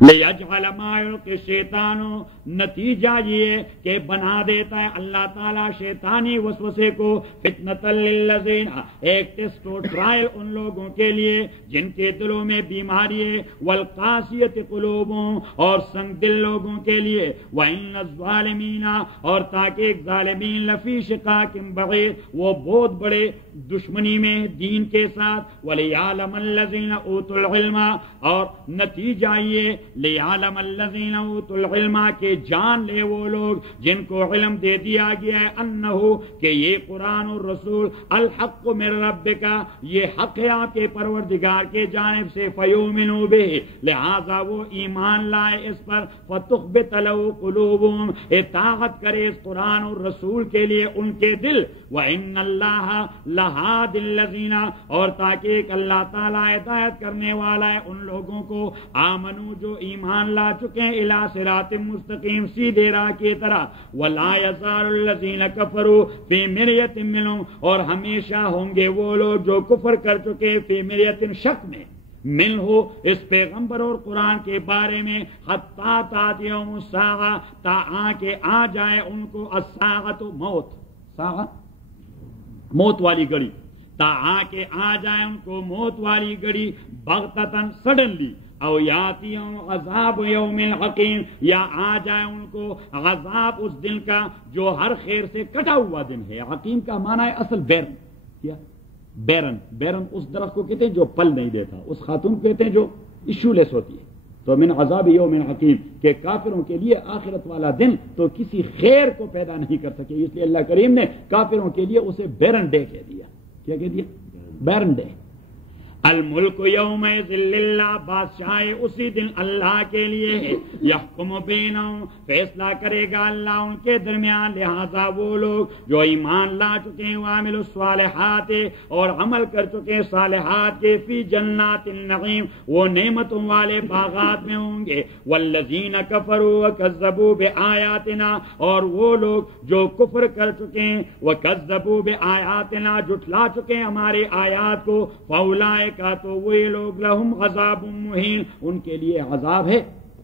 لیجعل ما یلقی شیطان، نتیجہ یہ کہ بنا دیتا ہے اللہ تعالیٰ شیطانی وسوسے کو فتنۃ للذین، ایک ٹیسٹ و ٹرائل ان لوگوں کے لیے جن کے دلوں میں بیماری ہے، والقاسیۃ قلوبہم، اور سنگ دل لوگوں کے لیے، وان الظالمین، اور تاکہ ایک ظالمین لفی شقاق بعید، وہ بہت بڑے دشمنی میں دین کے ساتھ، ولیعلم الذین اوتوا العلم، اور نتیجہ یہ لیعلم الذین اوتوا العلم، کہ جان لے وہ لوگ جن کو علم دے دیا گیا ہے، انہو، کہ یہ قرآن الرسول الحق من ربک، یہ حق ہے آپ کے پروردگار کے جانب سے، فیؤمنوا بہ، لہذا وہ ایمان لائے اس پر، فتخبت لہ قلوبہم، اطاعت کرے اس قرآن الرسول کے لیے ان کے دل، وان اللہ لہادی الذین، اور تاکہ ایک اللہ تعالیٰ ہدایت کرنے والا ہے ان لوگوں کو، آمنو، جو ایمان لا چکے ہیں، الی صراط مستقیم، سیدھے راہ کی طرح، ولا یزال الذین کفروا فی مریۃ منہ، اور ہمیشہ ہوں گے وہ لوگ جو کفر کر چکے، فی مریۃ، شک میں، من ہو اس پیغمبر اور قرآن کے بارے میں، حتی تاتیہم الساعہ، تا کہ آ جائے ان کو الساعۃ، موت، ساعہ موت والی گھڑی، تا کہ آ جائے ان کو موت والی گھڑی، بغتتاً، سڈنلی، او یاتیہم عذاب یوم الحقیم، یا آ جائے ان کو عذاب اس دن کا جو ہر خیر سے کٹا ہوا دن ہے۔ حقیم کا معنی ہے اصل بیرن، کیا بیرن، بیرن اس درخت کو کہتے ہیں جو پل نہیں دیتا، اس خاتون کو کہتے ہیں جو ایشو لیس ہوتی ہے۔ تو من عذاب یوم حکیم، کہ کافروں کے لیے آخرت والا دن تو کسی خیر کو پیدا نہیں کر سکے، اس لیے اللہ کریم نے کافروں کے لیے اسے بیرن ڈے کہہ دیا۔ کیا کہہ دیا؟ بیرن ڈے۔ الملک یومئذ للہ، بادشاہ اسی دن اللہ کے لیے ہے، یحکم بینہم، فیصلہ کرے گا اللہ ان کے درمیان، لہذا وہ لوگ جو ایمان لا چکے ہیں، وعملوا الصالحات، اور عمل کر چکے ہیں صالحات کے، فی جنات النعیم، وہ نعمتوں والے باغات میں ہوں گے، والذین کفروا وکذبوا بآیاتنا، اور وہ لوگ جو کفر کر چکے ہیں، وکذبوا بآیاتنا، جھٹلا چکے ہیں ہماری آیات کو، فاولئک، کا تو وہی لوگ، لہم عذاب مہین، ان کے لیے عذاب ہے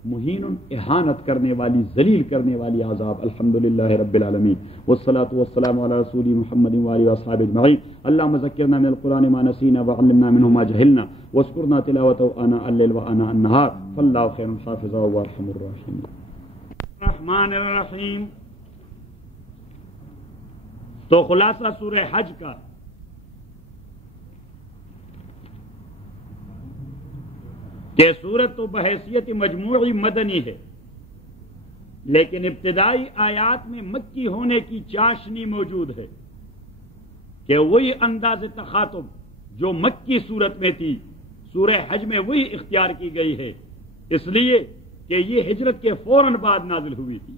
مہین، اہانت کرنے والی، ذلیل کرنے والی عذاب۔ الحمدللہ رب العالمین، والصلاة والسلام علی رسول محمد وآلہ وصحبہ اجمعین۔ اللہم ذکرنا من القرآن ما نسینا وعلمنا منہ ما جہلنا واذکرنا تلاوتہ آناء اللیل وآناء النہار، فاللہ خیر حافظا وارحم الراحمین۔ الرحمن الرحیم۔ تو خلاصہ سورہ حج کا، کہ سورت تو بحیثیت مجموعی مدنی ہے، لیکن ابتدائی آیات میں مکی ہونے کی چاشنی موجود ہے، کہ وہی انداز تخاطب جو مکی صورت میں تھی، سورہ حج میں وہی اختیار کی گئی ہے، اس لیے کہ یہ ہجرت کے فوراً بعد نازل ہوئی تھی۔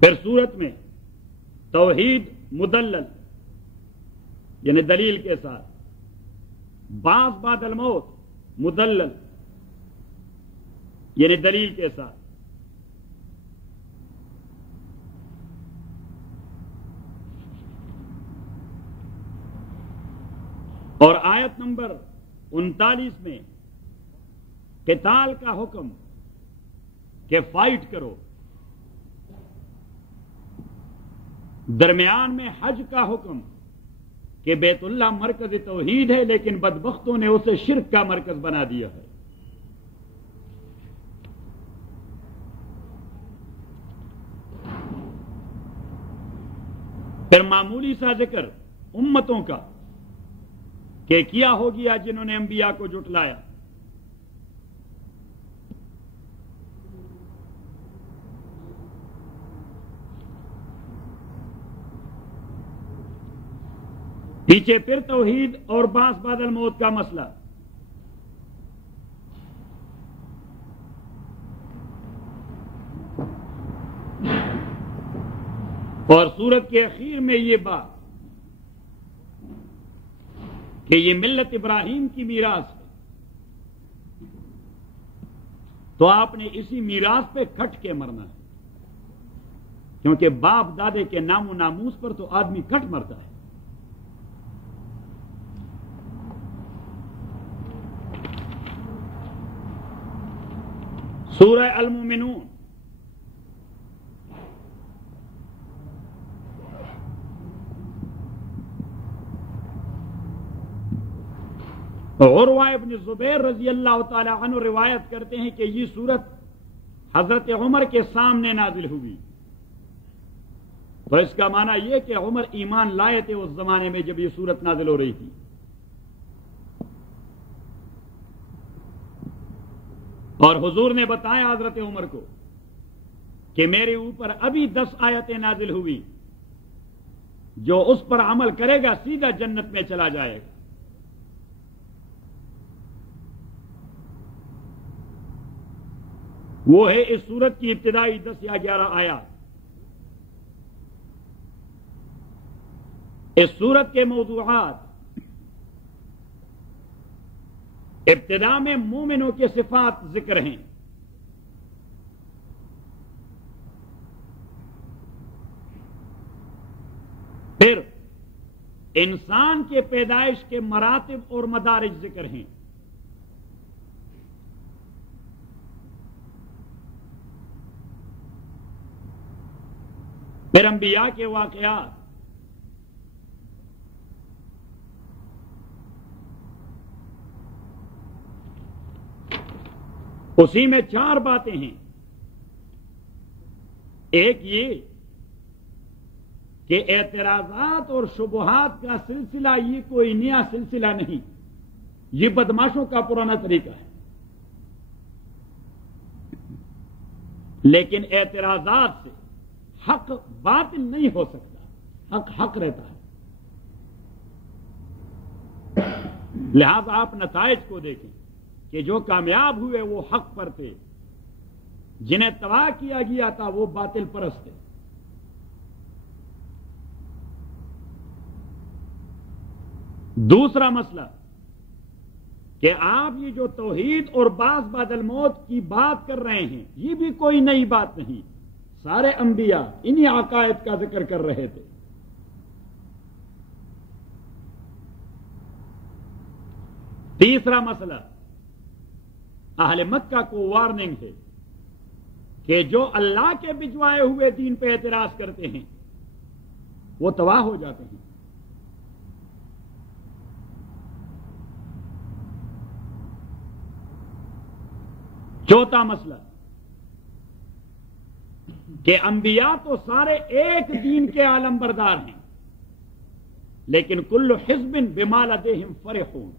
پھر سورت میں توحید مدلل، یعنی دلیل کے ساتھ، بعض بعد الموت مدلل، یعنی دلیل کے ساتھ، اور آیت نمبر 39 میں قتال کا حکم، کہ فائٹ کرو، درمیان میں حج کا حکم، کہ بیت اللہ مرکز توحید ہے، لیکن بدبختوں نے اسے شرک کا مرکز بنا دیا ہے۔ پھر معمولی سا ذکر امتوں کا، کہ کیا ہو گیا جنہوں نے انبیاء کو جھٹلایا۔ پیچھے پھر توحید اور بعث بعد الموت کا مسئلہ، اور سورت کے اخیر میں یہ بات کہ یہ ملت ابراہیم کی میراث ہے، تو آپ نے اسی میراث پہ کٹ کے مرنا ہے، کیونکہ باپ دادے کے نام و ناموس پر تو آدمی کٹ مرتا ہے۔ سورہ المومنون عروہ ابن زبیر رضی اللہ تعالی عنہ روایت کرتے ہیں کہ یہ سورت حضرت عمر کے سامنے نازل ہوئی. تو اس کا معنی یہ کہ عمر ایمان لائے تھے اس زمانے میں جب یہ سورت نازل ہو رہی تھی. اور حضور نے بتایا حضرت عمر کو کہ میرے اوپر ابھی 10 آیتیں نازل ہوئی، جو اس پر عمل کرے گا سیدھا جنت میں چلا جائے گا. وہ ہے اس سورت کی ابتدائی 10 یا 11 آیات. اس سورت کے موضوعات ابتدا میں مومنوں کے صفات ذکر ہیں، پھر انسان کے پیدائش کے مراتب اور مدارج ذکر ہیں، پھر انبیاء کے واقعات، اسی میں 4 باتیں ہیں. ایک یہ کہ اعتراضات اور شبہات کا سلسلہ یہ کوئی نیا سلسلہ نہیں، یہ بدماشوں کا پرانا طریقہ ہے، لیکن اعتراضات سے حق باطل نہیں ہو سکتا، حق حق رہتا ہے. لہذا آپ نتائج کو دیکھیں کہ جو کامیاب ہوئے وہ حق پر تھے، جنہیں تباہ کیا گیا تھا وہ باطل پرست تھے. دوسرا مسئلہ کہ آپ یہ جو توحید اور بعث بعد الموت کی بات کر رہے ہیں یہ بھی کوئی نئی بات نہیں، سارے انبیاء انہی عقائد کا ذکر کر رہے تھے. تیسرا مسئلہ اہل مکہ کو وارننگ ہے کہ جو اللہ کے بھجوائے ہوئے دین پہ اعتراض کرتے ہیں وہ تباہ ہو جاتے ہیں. چوتھا مسئلہ کہ انبیاء تو سارے ایک دین کے عالم بردار ہیں، لیکن کل حزب بما لدیہم فرحون،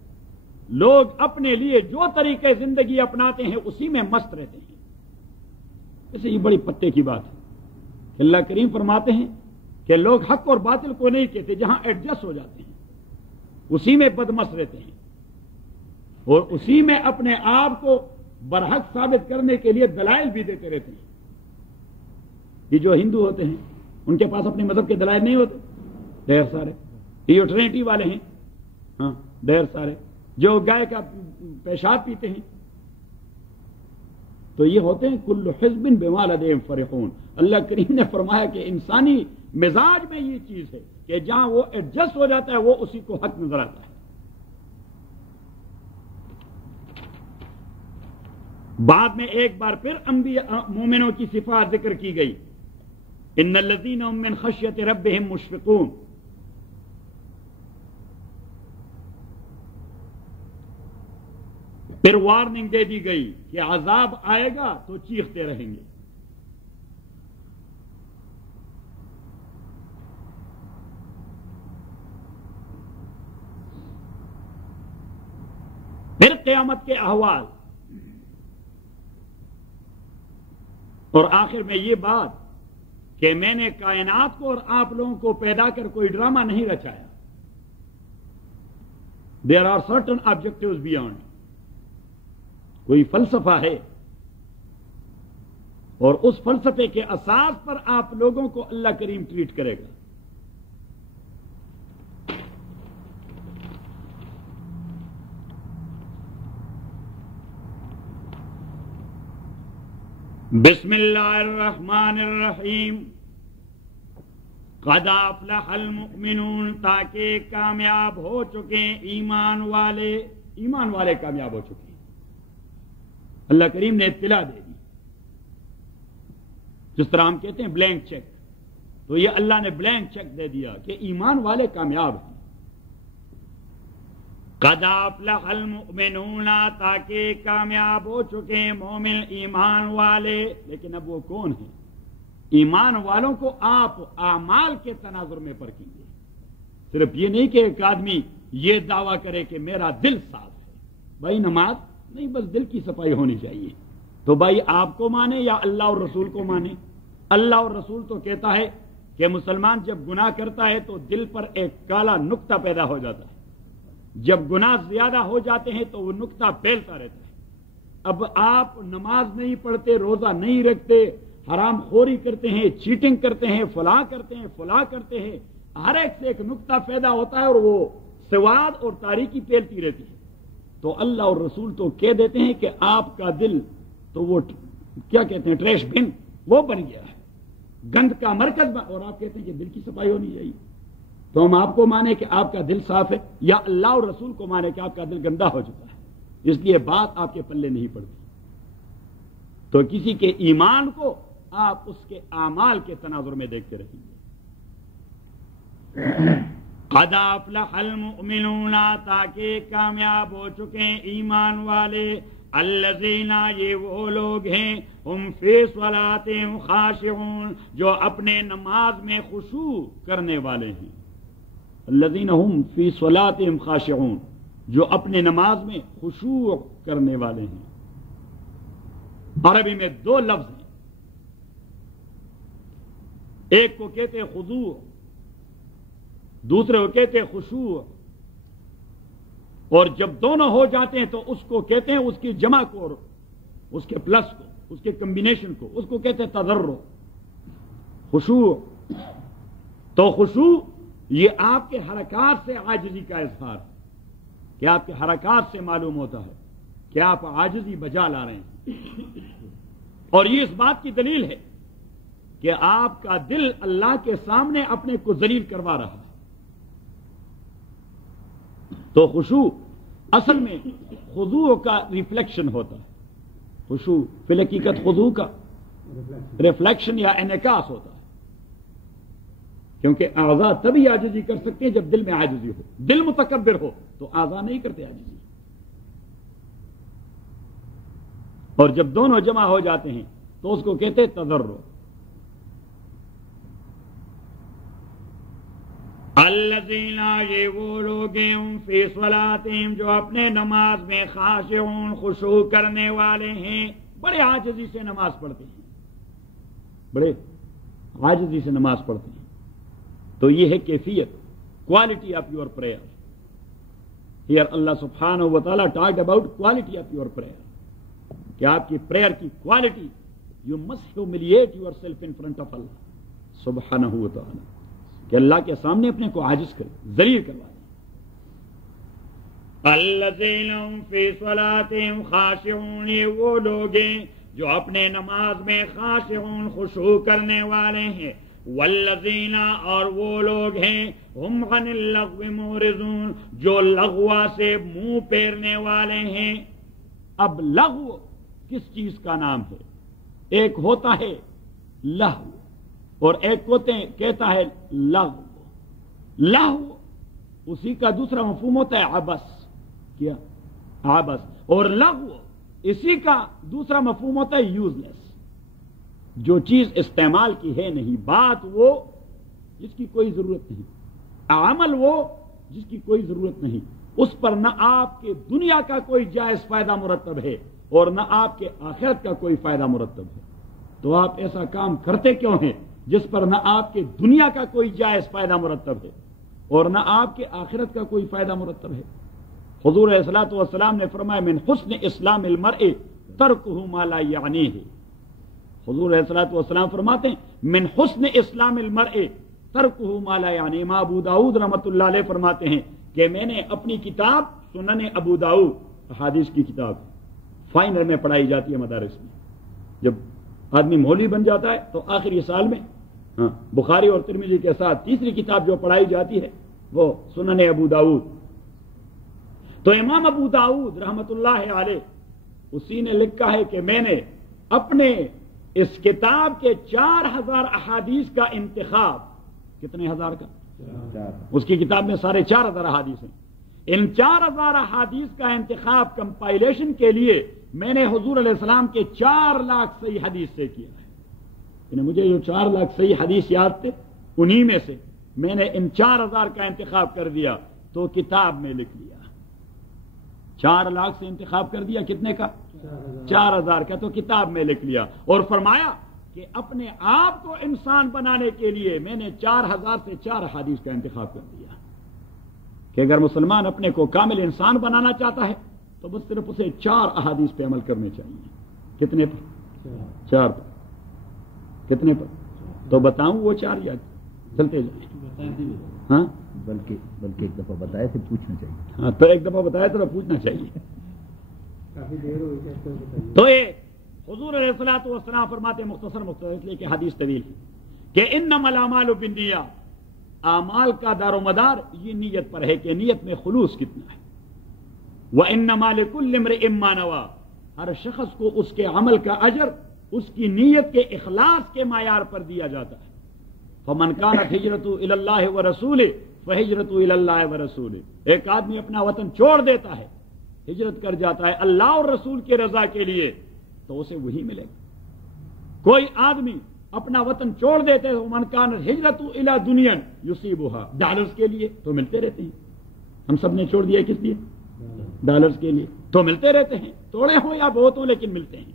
لوگ اپنے لیے جو طریقے زندگی اپناتے ہیں اسی میں مست رہتے ہیں. اسے یہ بڑی پتے کی بات ہے کہ اللہ کریم فرماتے ہیں کہ لوگ حق اور باطل کو نہیں کہتے، جہاں ایڈجسٹ ہو جاتے ہیں اسی میں بدمست رہتے ہیں، اور اسی میں اپنے آپ کو برحق ثابت کرنے کے لیے دلائل بھی دیتے رہتے ہیں. یہ جو ہندو ہوتے ہیں ان کے پاس اپنے مذہب کے دلائل نہیں ہوتے ڈھیر سارے. یہ جو ٹرینٹی والے ہیں ہاں ڈھیر سارے، جو گائے کا پیشاب پیتے ہیں، تو یہ ہوتے ہیں کل حزب بما لدیہم فرحون. اللہ کریم نے فرمایا کہ انسانی مزاج میں یہ چیز ہے کہ جہاں وہ ایڈجسٹ ہو جاتا ہے وہ اسی کو حق نظر آتا ہے. بعد میں ایک بار پھر انبیاء مومنوں کی صفات ذکر کی گئی، ان الذین هم من خشیۃ ربهم مشفقون. پھر وارننگ دے دی گئی کہ عذاب آئے گا تو چیختے رہیں گے. پھر قیامت کے احوال، اور آخر میں یہ بات کہ میں نے کائنات کو اور آپ لوگوں کو پیدا کر کوئی ڈرامہ نہیں رچایا. There are certain objectives beyond. کوئی فلسفہ ہے اور اس فلسفے کے اساس پر آپ لوگوں کو اللہ کریم ٹریٹ کرے گا. بسم اللہ الرحمن الرحیم. قد افلح المؤمنون، تاکہ کامیاب ہو چکے ایمان والے. ایمان والے کامیاب ہو چکے ہیں. اللہ کریم نے اطلاع دے دی جس طرح ہم کہتے ہیں بلینک چیک، تو یہ اللہ نے بلینک چیک دے دیا کہ ایمان والے کامیاب ہیں۔ قد افلح المؤمنون، تاکہ کامیاب ہو چکے ہیں مومن ایمان والے۔ لیکن اب وہ کون ہیں؟ ایمان والوں کو آپ اعمال کے تناظر میں پرکھیں گے، صرف یہ نہیں کہ ایک آدمی یہ دعویٰ کرے کہ میرا دل صاف ہے، بھائی نماز نہیں، بس دل کی صفائی ہونی چاہیے، تو بھائی آپ کو مانے یا اللہ اور رسول کو مانے؟ اللہ اور رسول تو کہتا ہے کہ مسلمان جب گناہ کرتا ہے تو دل پر ایک کالا نقطہ پیدا ہو جاتا ہے، جب گناہ زیادہ ہو جاتے ہیں تو وہ نقطہ پھیلتا رہتا ہے۔ اب آپ نماز نہیں پڑھتے، روزہ نہیں رکھتے، حرام خوری کرتے ہیں، چیٹنگ کرتے ہیں، فلاں کرتے ہیں، فلاں کرتے ہیں، ہر ایک سے ایک نقطہ پیدا ہوتا ہے اور وہ سواد اور تاریکی پھیلتی رہتی ہے۔ تو اللہ اور رسول تو کہہ دیتے ہیں کہ آپ کا دل تو وہ کیا کہتے ہیں، ٹریش بن وہ بن گیا ہے، گند کا مرکز، اور آپ کہتے ہیں کہ دل کی صفائی ہونی چاہیے۔ تو ہم آپ کو مانے کہ آپ کا دل صاف ہے یا اللہ اور رسول کو مانے کہ آپ کا دل گندا ہو چکا ہے؟ اس لیے بات آپ کے پلے نہیں پڑتی۔ تو کسی کے ایمان کو آپ اس کے اعمال کے تناظر میں دیکھتے رہیں گے۔ قد افلح المؤمنون، تاکہ کامیاب ہو چکے ہیں ایمان والے، الذین، یہ وہ لوگ ہیں، ہم فی صلاتہم خاشعون، جو اپنے نماز میں خشوع کرنے والے ہیں۔ الذین ہم فی صلاتہم خاشعون، جو اپنے نماز میں خشوع کرنے والے ہیں۔ عربی میں دو لفظ ہیں، ایک کو کہتے ہیں خضوع، دوسرے کو کہتے ہیں خشوع، اور جب دونوں ہو جاتے ہیں تو اس کو کہتے ہیں، اس کی جمع کو اور اس کے پلس کو، اس کے کمبینیشن کو، اس کو کہتے ہیں تضرع، خشوع۔ تو خشوع یہ آپ کے حرکات سے عاجزی کا اظہار ہے، کہ آپ کے حرکات سے معلوم ہوتا ہے کہ آپ عاجزی بجا لا رہے ہیں، اور یہ اس بات کی دلیل ہے کہ آپ کا دل اللہ کے سامنے اپنے کو ذلیل کروا رہا ہے۔ تو خشوع اصل میں خضوع کا ریفلیکشن ہوتا ہے، خشوع فی الحقیقت خضوع کا ریفلیکشن یا انعکاس ہوتا ہے، کیونکہ اعضاء تبھی عاجزی کر سکتے ہیں جب دل میں عاجزی ہو، دل متکبر ہو تو اعضاء نہیں کرتے عاجزی، اور جب دونوں جمع ہو جاتے ہیں تو اس کو کہتے ہیں تضرع۔ الذین، یہ وہ لوگ ہیں، ہم فی صلاتہم، جو اپنے نماز میں خاشعون، خشوع کرنے والے ہیں، بڑے عاجزی سے نماز پڑھتے ہیں، بڑے عاجزی سے نماز پڑھتے ہیں۔ تو یہ ہے کیفیت، quality of your prayer. Here اللہ سبحانہ و تعالیٰ talked about quality of your prayer, کہ آپ کی پریئر کی quality, you must humiliate yourself in front of اللہ سبحانہ و تعالیٰ، کہ اللہ کے سامنے اپنے کو عاجز کرے، ذلیل کروا دیں۔ الذین هم فی صلاتہم خاشعون، یہ وہ لوگ ہیں جو اپنے نماز میں خاشعون، خشوع کرنے والے ہیں۔ والذین، اور وہ لوگ ہیں، ہم عن اللغو معرضون، جو لغو سے منہ پھیرنے والے ہیں۔ اب لغو کس چیز کا نام ہے؟ ایک ہوتا ہے لہو اور ایک ہوتے ہیں کہتا ہے لغو۔ لہو اسی کا دوسرا مفہوم ہوتا ہے عبث، کیا عبث، اور لغو اسی کا دوسرا مفہوم ہوتا ہے یوزلیس، جو چیز استعمال کی ہے نہیں، بات وہ جس کی کوئی ضرورت نہیں، عمل وہ جس کی کوئی ضرورت نہیں، اس پر نہ آپ کے دنیا کا کوئی جائز فائدہ مرتب ہے اور نہ آپ کے آخرت کا کوئی فائدہ مرتب ہے۔ تو آپ ایسا کام کرتے کیوں ہیں جس پر نہ آپ کے دنیا کا کوئی جائز فائدہ مرتب ہے اور نہ آپ کے آخرت کا کوئی فائدہ مرتب ہے؟ حضور علیہ الصلوۃ والسلام نے فرمایا من حسن اسلام المرء ترکہ ما لا یعنیہ۔ حضور علیہ الصلوۃ والسلام فرماتے ہیں من حسن اسلام المرء ترکہ ما لا یعنیہ۔ امام ابو داؤد رحمۃ اللہ علیہ فرماتے ہیں کہ میں نے اپنی کتاب سنن ابو داؤد، احادیث کی کتاب فائنل میں پڑھائی جاتی ہے مدارس میں، جب آدمی مولوی بن جاتا ہے تو آخری سال میں بخاری اور ترمذی کے ساتھ تیسری کتاب جو پڑھائی جاتی ہے وہ سنن ابو داؤد۔ تو امام ابو داؤد رحمت اللہ علیہ اسی نے لکھا ہے کہ میں نے اپنے اس کتاب کے 4000 احادیث کا انتخاب، کتنے ہزار کا؟ اس کی کتاب میں 4500 احادیث ہیں. ان 4000 احادیث کا انتخاب کمپائلیشن کے لیے میں نے حضور علیہ السلام کے 4 لاکھ صحیح حدیث سے کیا ہے. مجھے جو 4 لاکھ صحیح حدیث یاد تھے انہی میں سے میں نے ان 4000 کا انتخاب کر دیا تو کتاب میں لکھ لیا. 4 لاکھ سے انتخاب کر دیا، کتنے کا؟ 4000 کا، تو کتاب میں لکھ لیا. اور فرمایا کہ اپنے آپ کو انسان بنانے کے لیے میں نے 4000 سے 4 احادیث کا انتخاب کر دیا کہ اگر مسلمان اپنے کو کامل انسان بنانا چاہتا ہے تو بس صرف اسے 4 احادیث پہ عمل کرنے چاہیے. کتنے پر؟ 4 پر. کتنے پر؟ تو بتاؤں وہ 4 یا چلتے جائیں؟ ہاں بلکہ ایک دفعہ بتایا تو پوچھنا چاہیے. ہاں تو ایک دفعہ بتایا تو پوچھنا چاہیے. کافی دیر ہوئی. تو یہ حضور علیہ الصلوۃ والسلام فرماتے مختصر اس لیے کہ حدیث طویل ہے کہ انما الاعمال بالنیات، اعمال کا دار و مدار یہ نیت پر ہے کہ نیت میں خلوص کتنا ہے. وانما لكل امرئ ما نوى، ہر شخص کو اس کے عمل کا اجر اس کی نیت کے اخلاص کے معیار پر دیا جاتا ہے. فمن كانت هجرته الى الله ورسوله فهجرته الى الله ورسوله. ایک آدمی اپنا وطن چھوڑ دیتا ہے، ہجرت کر جاتا ہے اللہ اور رسول کی رضا کے لیے، تو اسے وہی ملے گا. کوئی آدمی اپنا وطن چھوڑ دیتے ہیں، من كانت هجرته الى دنيا يصيبها، ڈالرز کے لیے تو ملتے رہتے ہیں. ہم سب نے چھوڑ دیا کس لیے؟ ڈالرز کے لیے. تو ملتے رہتے ہیں، تھوڑے ہوں یا بہت ہوں لیکن ملتے ہیں.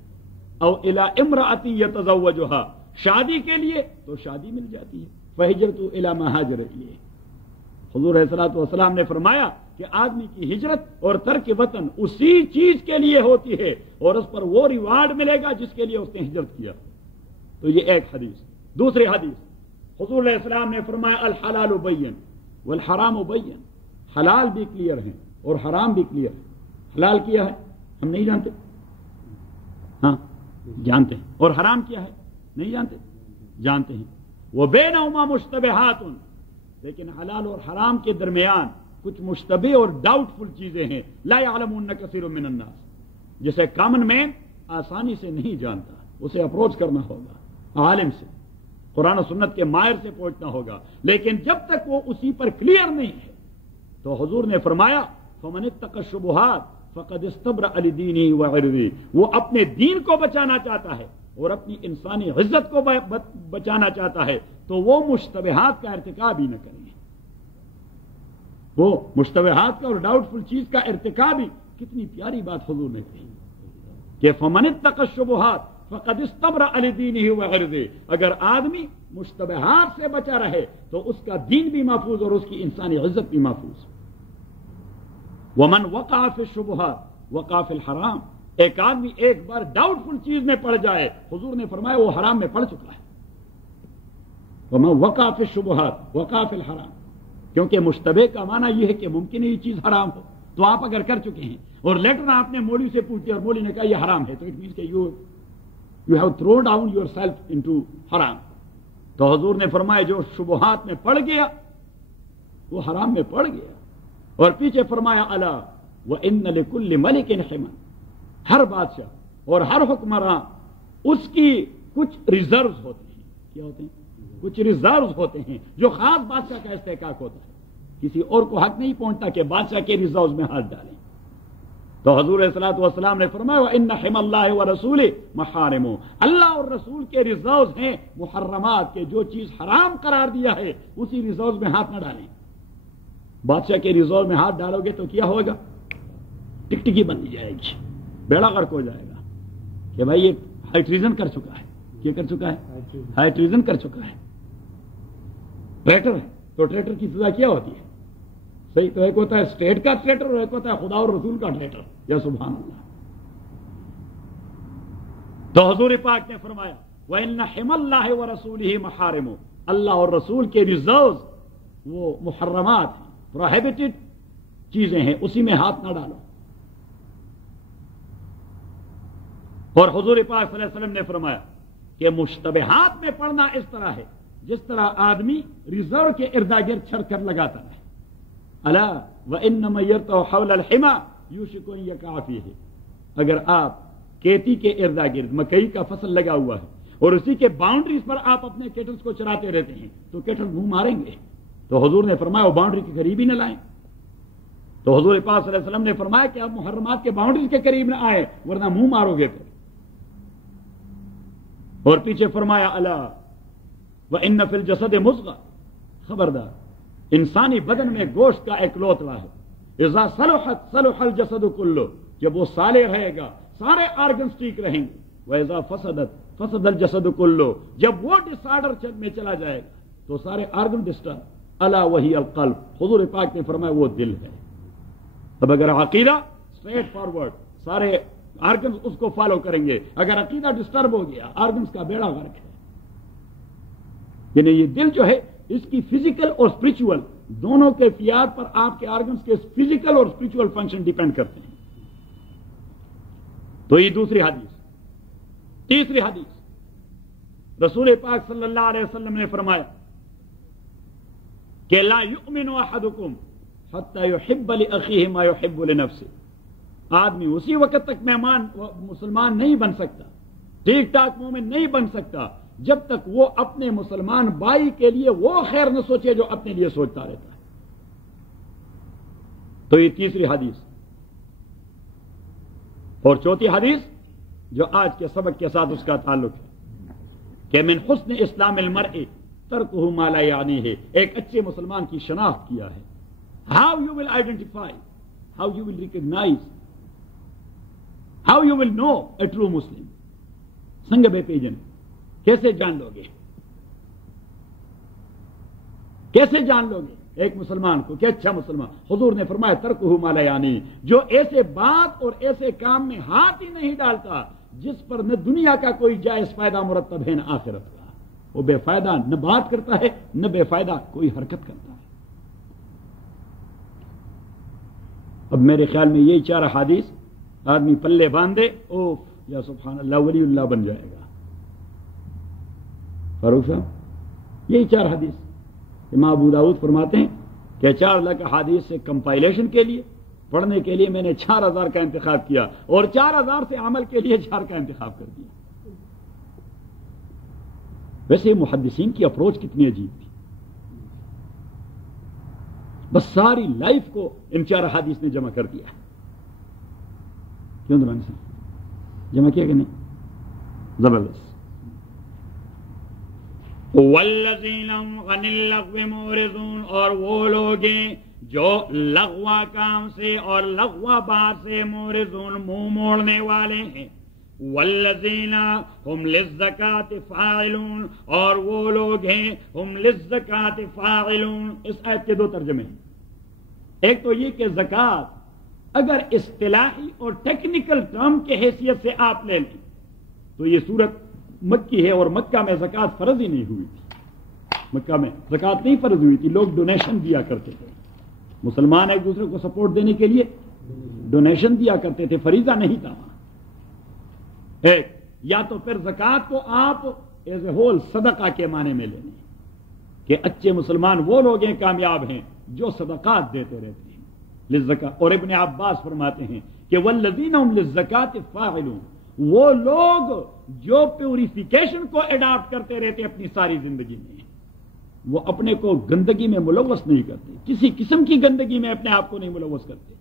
او الى امرأة يتزوجها، شادی کے لیے تو شادی مل جاتی ہے. فہجرت الی ما ہاجر الیہ. حضور علیہ الصلوۃ والسلام نے فرمایا کہ آدمی کی ہجرت اور ترک وطن اسی چیز کے لیے ہوتی ہے اور اس پر وہ ریوارڈ ملے گا جس کے لیے اس نے ہجرت کیا. تو یہ ایک حدیث. دوسری حدیث حضور علیہ السلام نے فرمایا الحلال بین والحرام بین، حلال بھی کلیئر ہیں اور حرام بھی کلیئر ہے. حلال کیا ہے ہم نہیں جانتے، ہاں جانتے ہیں. اور حرام کیا ہے نہیں جانتے، جانتے ہیں. وہ بینہما مشتبہات، لیکن حلال اور حرام کے درمیان کچھ مشتبہ اور ڈاؤٹ فل چیزیں ہیں. لا یعلمون کثیر من الناس، جسے کامن مین آسانی سے نہیں جانتا. اسے اپروچ کرنا ہوگا عالم سے، قرآن و سنت کے ماہر سے پوچھنا ہوگا. لیکن جب تک وہ اسی پر کلیئر نہیں ہے تو حضور نے فرمایا فمن اتقى الشبہات فقد استبرأ لدینہ وعرضہ. وہ اپنے دین کو بچانا چاہتا ہے اور اپنی انسانی عزت کو بچانا چاہتا ہے تو وہ مشتبہات کا ارتکاب ہی نہ کریں. وہ مشتبہات کا اور ڈاؤٹ فل چیز کا ارتکاب ہی. کتنی پیاری بات حضور نے کہی کہ فمن اتقى الشبہات فقد استبرأ لدینہ وعرضہ. اگر آدمی مشتبہات سے بچا رہے تو اس کا دین بھی محفوظ اور اس کی انسانی عزت بھی محفوظ. ومن وقع فی الشبہات وقع فی الحرام. ایک آدمی ایک بار ڈاؤٹ فل چیز میں پڑ جائے، حضور نے فرمایا وہ حرام میں پڑ چکا ہے. ومن وقع فی الشبہات وقع فی الحرام. کیونکہ مشتبہ کا معنی یہ ہے کہ ممکن ہے یہ چیز حرام ہو، تو آپ اگر کر چکے ہیں اور لیٹر آپ نے مولوی سے پوچھا اور مولوی نے کہا یہ حرام ہے، تو اٹ مینس کہ you have thrown down yourself into حرام. تو حضور نے فرمایا جو شبہات میں پڑ گیا وہ حرام میں پڑ گیا. اور پیچھے فرمایا الا وان لکل ملک حما. ہر بادشاہ اور ہر حکمراں اس کی کچھ ریزروز ہوتے ہیں. کیا ہوتے ہیں؟ کچھ ریزروز ہوتے ہیں جو خاص بادشاہ کا استحقاق ہوتا ہے. کسی اور کو حق نہیں پہنچتا کہ بادشاہ کے ریزروز میں ہاتھ ڈالیں. تو حضور علیہ الصلوۃ والسلام نے فرمایا ان حم اللہ ورسولہ محارم. اللہ اور رسول کے ریزروز ہیں محرمات کے، جو چیز حرام قرار دیا ہے اسی ریزروز میں ہاتھ نہ ڈالیں. بادشاہ کے ریزورٹ میں ہاتھ ڈالو گے تو کیا ہوگا؟ ٹکٹکی بن جائے گی، بیڑا غرق ہو جائے گا کہ بھائی یہ ہائی ٹریزن کر چکا ہے. کیا کر چکا ہے؟ ہائی ٹریزن کر چکا ہے. ٹریٹر ہے تو ٹریٹر کی سزا کیا ہوتی ہے؟ صحیح. تو ایک ہوتا ہے اسٹیٹ کا ٹریٹر اور ایک ہوتا ہے خدا اور رسول کا ٹریٹر. یا سبحان اللہ. تو حضور پاک نے فرمایا وَإِنَّ حِمَ اللَّهِ وَرَسُولِهِ مَحَارِمُ. اللہ اور رسول کے ریزروز وہ محرمات ہیں، پروہیبٹڈ چیزیں ہیں، اسی میں ہاتھ نہ ڈالو. اور حضور پاک صلی اللہ علیہ وسلم نے فرمایا کہ مشتبہات میں پڑھنا اس طرح ہے جس طرح آدمی ریزرو کے ارد گرد چھڑ کر لگاتا ہے. الا وان من يرتع حول الحمى يوشك ان يقع فيه. اگر آپ کیتی کے ارد گرد مکئی کا فصل لگا ہوا ہے اور اسی کے باؤنڈریز پر آپ اپنے کیٹلز کو چراتے رہتے ہیں تو کیٹل منہ ماریں گے. تو حضور نے فرمایا وہ باؤنڈری کے قریب ہی نہ لائیں. تو حضور پاک صلی اللہ علیہ وسلم نے فرمایا کہ آپ محرمات کے باؤنڈریز کے قریب نہ آئے ورنہ منہ مارو گے پھر. اور پیچھے فرمایا الا وان فی الجسد مضغہ، خبردار انسانی بدن میں گوشت کا ایک لوتڑا ہے. اذا صلحت صلح الجسد کلہ، جب وہ صالح رہے گا سارے آرگنز ٹھیک رہیں گے. واذا فسدت فسد الجسد کلہ، جب وہ ڈس آرڈر میں چلا جائے گا تو سارے آرگن ڈسٹرب. الا وہی القلب، حضور پاک نے فرمایا وہ دل ہے. اب اگر عقیدہ اسٹریٹ فارورڈ سارے آرگنز اس کو فالو کریں گے، اگر عقیدہ ڈسٹرب ہو گیا آرگنز کا بیڑا غرق ہے. یعنی یہ دل جو ہے اس کی فزیکل اور اسپرچول دونوں کیفیات پر آپ کے آرگنز کے فزیکل اور اسپرچول فنکشن ڈیپینڈ کرتے ہیں. تو یہ دوسری حدیث. تیسری حدیث رسول پاک صلی اللہ علیہ وسلم نے فرمایا کہ لا یؤمن احدکم حتی یحب لاخیہ ما یحب لنفسہ. آدمی اسی وقت تک مسلمان نہیں بن سکتا، ٹھیک ٹاک مومن نہیں بن سکتا جب تک وہ اپنے مسلمان بھائی کے لیے وہ خیر نہ سوچے جو اپنے لیے سوچتا رہتا ہے. تو یہ تیسری حدیث. اور چوتھی حدیث جو آج کے سبق کے ساتھ اس کا تعلق ہے کہ من حسن اسلام المرء ترکہ ما لا یعنی ہے. ایک اچھے مسلمان کی شناخت کیا ہے. How you will identify, how you will recognise, how you will know a true Muslim. سنگ بے پیجن، کیسے جان لو گے؟ کیسے جان لو گے ایک مسلمان کو کہ اچھا مسلمان؟ حضور نے فرمایا ترکہ ما لا یعنی، جو ایسے بات اور ایسے کام میں ہاتھ ہی نہیں ڈالتا جس پر نہ دنیا کا کوئی جائز فائدہ مرتب ہے نہ آخرت کا. وہ بے فائدہ نہ بات کرتا ہے نہ بے فائدہ کوئی حرکت کرتا ہے. اب میرے خیال میں یہی چار حدیث آدمی پلے باندھے او یا سبحان اللہ ولی اللہ بن جائے گا. فاروق صاحب یہی چار حدیث امام ابو داؤد فرماتے ہیں کہ 4 لاکھ حدیث سے کمپائلیشن کے لیے پڑھنے کے لیے میں نے 4000 کا انتخاب کیا اور 4000 سے عمل کے لیے 4 کا انتخاب کر دیا. ویسے محدثین کی اپروچ کتنی عجیب تھی. بس ساری لائف کو ان 4 حدیث نے جمع کر دیا. کیوں درانی صاحب جمع کیا کہ نہیں؟ زبردست. والذین عن اللغو معرضون، اور وہ لوگ ہیں جو لغوا کام سے اور لغوا بات سے معرضون منہ موڑنے والے ہیں. والذین ہم للزکاۃ فاعلون، اور وہ لوگ ہیں ہم للزکاۃ فاعلون. اس آیت کے 2 ترجمے ہیں. ایک تو یہ کہ زکوٰۃ اگر اصطلاحی اور ٹیکنیکل ٹرم کے حیثیت سے آپ لے لیں تو یہ صورت مکی ہے، اور مکہ میں زکوٰۃ فرض ہی نہیں ہوئی تھی. مکہ میں زکوٰۃ نہیں فرض ہوئی تھی، لوگ ڈونیشن دیا کرتے تھے. مسلمان ایک دوسرے کو سپورٹ دینے کے لیے ڈونیشن دیا کرتے تھے، فریضہ نہیں تھا وہاں. ایک یا تو پھر زکوٰۃ کو آپ ایز اے ہول صدقہ کے معنی میں لیں کہ اچھے مسلمان وہ لوگ ہیں کامیاب ہیں جو صدقات دیتے رہتے ہیں للزکاۃ. اور ابن عباس فرماتے ہیں کہ والذین هم للزکاۃ فاعلون، وہ لوگ جو پیوریفیکیشن کو اڈاپٹ کرتے رہتے اپنی ساری زندگی میں، وہ اپنے کو گندگی میں ملوث نہیں کرتے، کسی قسم کی گندگی میں اپنے آپ کو نہیں ملوث کرتے.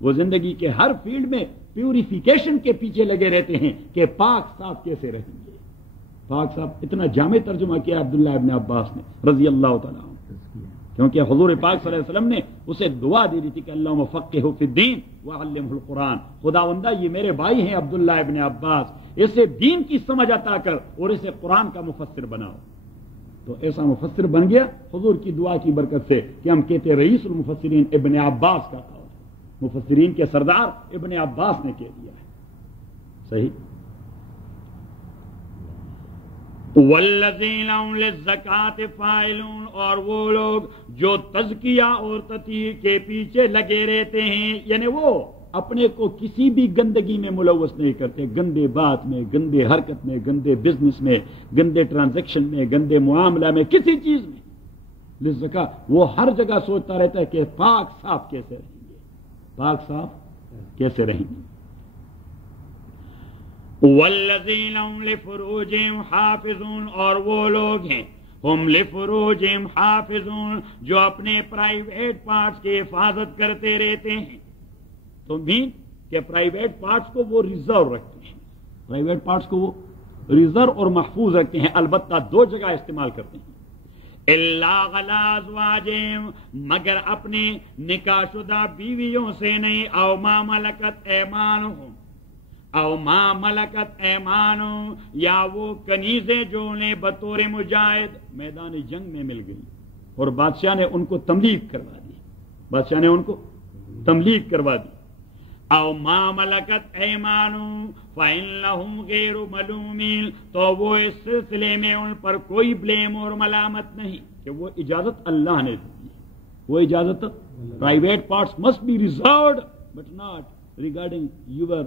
وہ زندگی کے ہر فیلڈ میں پیوریفیکیشن کے پیچھے لگے رہتے ہیں کہ پاک صاف کیسے رہیں گے. پاک صاف اتنا جامع ترجمہ کیا عبداللہ ابن عباس نے رضی اللہ تعالیٰ عنہ، کیونکہ حضور پاک صلی اللہ علیہ وسلم نے اسے دعا دی تھی کہ اللہم فقہہ فی الدین وعلمہ القرآن. خداوندہ یہ میرے بھائی ہیں عبداللہ ابن عباس، اسے دین کی سمجھ عطا کر اور اسے قرآن کا مفسر بناؤ. تو ایسا مفسر بن گیا حضور کی دعا کی برکت سے کہ ہم کہتے رئیس المفسرین ابن عباس کا تھا. مفسرین کے سردار ابن عباس نے کہہ دیا ہے. صحیح. والذین هم للزکاۃ فاعلون، اور وہ لوگ جو تزکیہ اور تطہیر کے پیچھے لگے رہتے ہیں، یعنی وہ اپنے کو کسی بھی گندگی میں ملوث نہیں کرتے، گندے بات میں، گندے حرکت میں، گندے بزنس میں، گندے ٹرانزیکشن میں، گندے معاملہ میں، کسی چیز میں. للزکاۃ وہ ہر جگہ سوچتا رہتا ہے کہ پاک صاف کیسے رہیں گے، پاک صاف کیسے رہیں گے. والذین هم لفروجہم حافظون، اور وہ لوگ ہیں ہم لفروجہم حافظون جو اپنے پرائیویٹ پارٹس کی حفاظت کرتے رہتے ہیں. تو مین کہ پرائیویٹ پارٹس کو وہ ریزرو رکھتے ہیں، پرائیویٹ پارٹس کو وہ ریزرو اور محفوظ رکھتے ہیں، البتہ دو جگہ استعمال کرتے ہیں. الا غلا ازواجہم، مگر اپنے نکاح شدہ بیویوں سے نہیں، او ما ملکت ایمانہم، او ما ملکت ایمانہم، یا وہ کنیزیں جو انہیں بطور مجاہد میدان جنگ میں مل گئی اور بادشاہ نے ان کو تملیک کروا دی، بادشاہ نے ان کو تملیک کروا دی. او ما ملکت ایمانہم فإنہم غیر ملومین، تو وہ اس سلسلے میں ان پر کوئی بلیم اور ملامت نہیں کہ وہ اجازت اللہ نے دی، وہ اجازت. Private parts must be reserved but not regarding your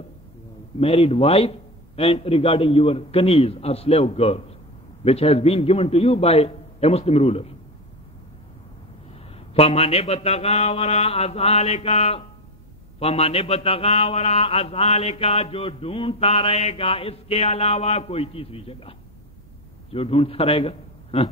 married wife and regarding your kaneez or slave girls, which has been given to you by a Muslim ruler. فَمَنِ ابْتَغَىٰ وَرَاءَ ذَٰلِكَ، فَمَنِ ابْتَغَىٰ وَرَاءَ ذَٰلِكَ، جو ڈھونڈتا رہے گا اس کے علاوہ کوئی تیسری جگہ، جو ڈھونڈتا رہے گا.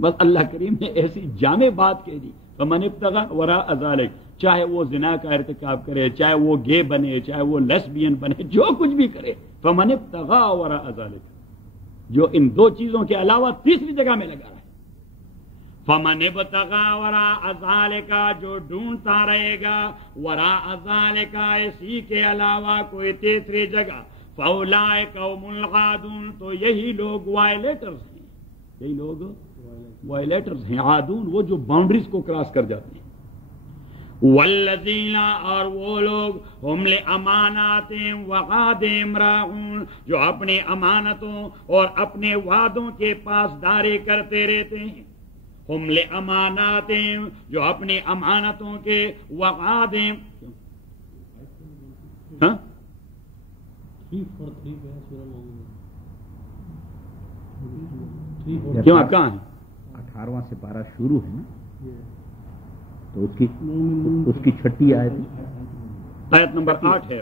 بس اللہ کریم نے ایسی جامع بات کہہ دی، فَمَنِ ابْتَغَىٰ وَرَاءَ ذَٰلِكَ، چاہے وہ زنا کا ارتکاب کرے، چاہے وہ گے بنے، چاہے وہ لیسبین بنے، جو کچھ بھی کرے، فمن ابتغى وراء ذلك، جو ان دو چیزوں کے علاوہ تیسری جگہ میں لگا رہا ہے. فمن ابتغى وراء ذلك، جو ڈھونڈتا رہے گا وراء ذلك اسی کے علاوہ کوئی تیسری جگہ، فاولئک هم العادون، تو یہی لوگ وائلیٹرز ہیں، یہی لوگ وائلیٹرز ہیں. عادون وہ جو باؤنڈریز کو کراس کر جاتے ہیں. والذین، اور وہ لوگ ہم لاماناتہم وعہدہم راعون، جو اپنے امانتوں اور اپنے وعدوں کے پاسداری کرتے رہتے ہیں. ہم لاماناتہم، جو اپنے امانتوں کے، وعہدہم، کیوں کہاں ہے 18واں سپارہ شروع ہے نا، تو اس کی چھٹی آیت نمبر 8 ہے.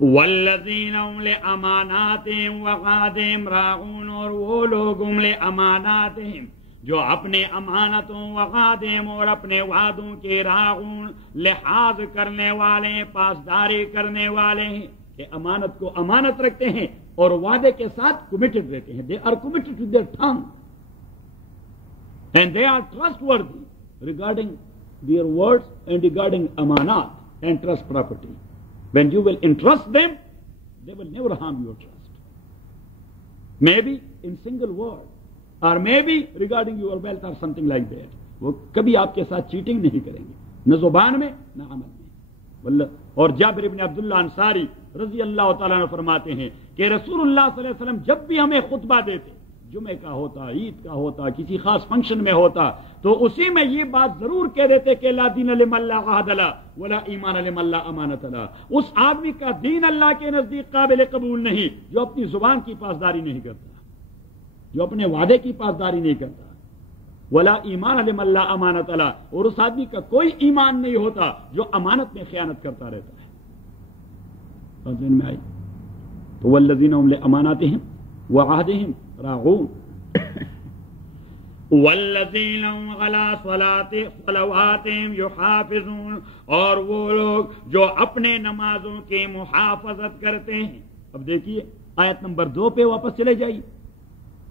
والذین هم لاماناتہم وعہدہم راعون، اور وہ لوگ ہم لاماناتہم جو اپنے امانتوں، وعہدہم اور اپنے وعدوں کے، راعون لحاظ کرنے والے ہیں، پاسداری کرنے والے ہیں، کہ امانت کو امانت رکھتے ہیں اور وعدے کے ساتھ کمیٹڈ رہتے ہیں. They are committed to their thing and they are trustworthy regarding their words and regarding amanat and trust property. When you will entrust them, they will never harm your trust. Maybe in single word, or maybe regarding your wealth or something like that. وہ کبھی آپ کے ساتھ cheating نہیں کریں گے، نہ زبان میں نہ عمل میں. اور جابر بن عبداللہ انصاری رضی اللہ تعالیٰ عنہ فرماتے ہیں کہ رسول اللہ صلی اللہ علیہ وسلم جب بھی ہمیں خطبہ دیتے، جمعے کا ہوتا، عید کا ہوتا، کسی خاص فنکشن میں ہوتا، تو اسی میں یہ بات ضرور کہہ دیتے کہ لا دین لمن لا عہد له ولا ایمان لمن لا امانت له. اس آدمی کا دین اللہ کے نزدیک قابل قبول نہیں جو اپنی زبان کی پاسداری نہیں کرتا، جو اپنے وعدے کی پاسداری نہیں کرتا. ولا ایمان لمن لا امانت له، اور اس آدمی کا کوئی ایمان نہیں ہوتا جو امانت میں خیانت کرتا رہتا ہے. بات ذہن میں آئی؟ تو والذین هم لاماناتہم وعہدہم راعون والذین هم علی صلواتہم یحافظون، اور وہ لوگ جو اپنے نمازوں کی محافظت کرتے ہیں. اب دیکھیے آیت نمبر 2 پہ واپس چلے جائیے،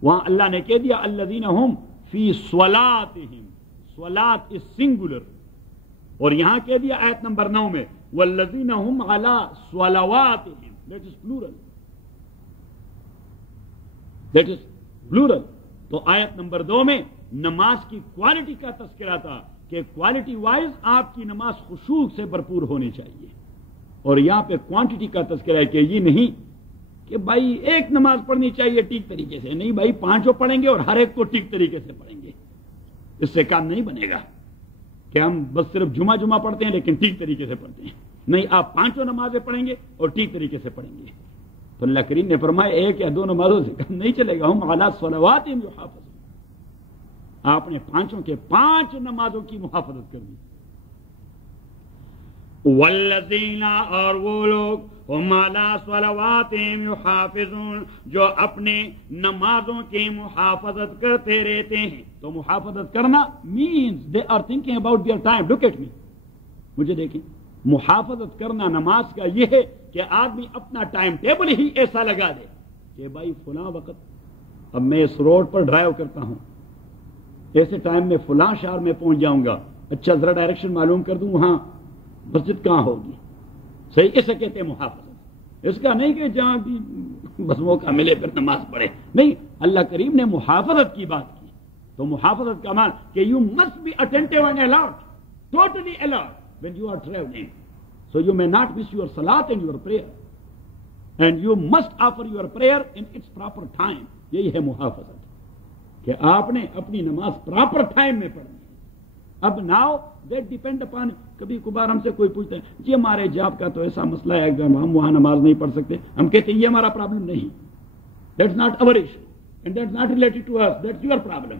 وہاں اللہ نے کہہ دیا الذین هم فی صلاتہم، صلات از سنگولر، اور یہاں کہہ دیا آیت نمبر 9 میں والذین هم علی صلواتہم، that is plural, that is plural. تو آیت نمبر 2 میں نماز کی کوالٹی کا تذکرہ تھا کہ کوالٹی وائز آپ کی نماز خشوع سے بھرپور ہونی چاہیے، اور یہاں پہ کوانٹٹی کا تذکرہ ہے کہ یہ نہیں کہ بھائی ایک نماز پڑھنی چاہیے ٹھیک طریقے سے، نہیں بھائی 5 پڑھیں گے اور ہر ایک کو ٹھیک طریقے سے پڑھیں گے. اس سے کام نہیں بنے گا کہ ہم بس صرف جمعہ پڑھتے ہیں لیکن ٹھیک طریقے سے پڑھتے ہیں. نہیں، آپ 5 نمازیں پڑھیں گے اور ٹھیک طریقے سے پڑھیں گے. تو اللہ کریم نے فرمایا 1 یا 2 نمازوں سے کم نہیں چلے گا. ہم علی صلواتہم یحافظون، آپ نے 5 کے 5 نمازوں کی محافظت کر دی. والذین، اور وہ لوگ ہم علی صلواتہم یحافظون، جو اپنے نمازوں کی محافظت کرتے رہتے ہیں. تو محافظت کرنا means they are thinking about their time. Look at me. مجھے دیکھیں، محافظت کرنا نماز کا یہ ہے کہ آدمی اپنا ٹائم ٹیبل ہی ایسا لگا دے کہ بھائی فلاں وقت اب میں اس روڈ پر ڈرائیو کرتا ہوں، ایسے ٹائم میں فلاں شہر میں پہنچ جاؤں گا، اچھا ذرا ڈائریکشن معلوم کر دوں وہاں مسجد کہاں ہوگی. صحیح، اسے کہتے ہیں محافظت. اس کا نہیں کہ جہاں بھی بس موقع ملے پھر نماز پڑھے، نہیں. اللہ کریم نے محافظت کی بات کی. تو محافظت کا معنی کہ you must be attentive and alert, totally alert when you are traveling, so you may not miss your salat and your prayer, and you must offer your prayer in its proper time. یہی ہے محافظت کہ آپ نے اپنی نماز proper time میں پڑھنی ہے. اب ناؤ دیٹ ڈیپینڈ اپان، کبھی کبھار ہم سے کوئی پوچھتا ہے جی ہمارے جاب کا تو ایسا مسئلہ ہے اگر ہم وہاں نماز نہیں پڑھ سکتے، ہم کہتے ہیں یہ ہمارا پرابلم نہیں، that's not our issue and that's not related to us, that's your problem,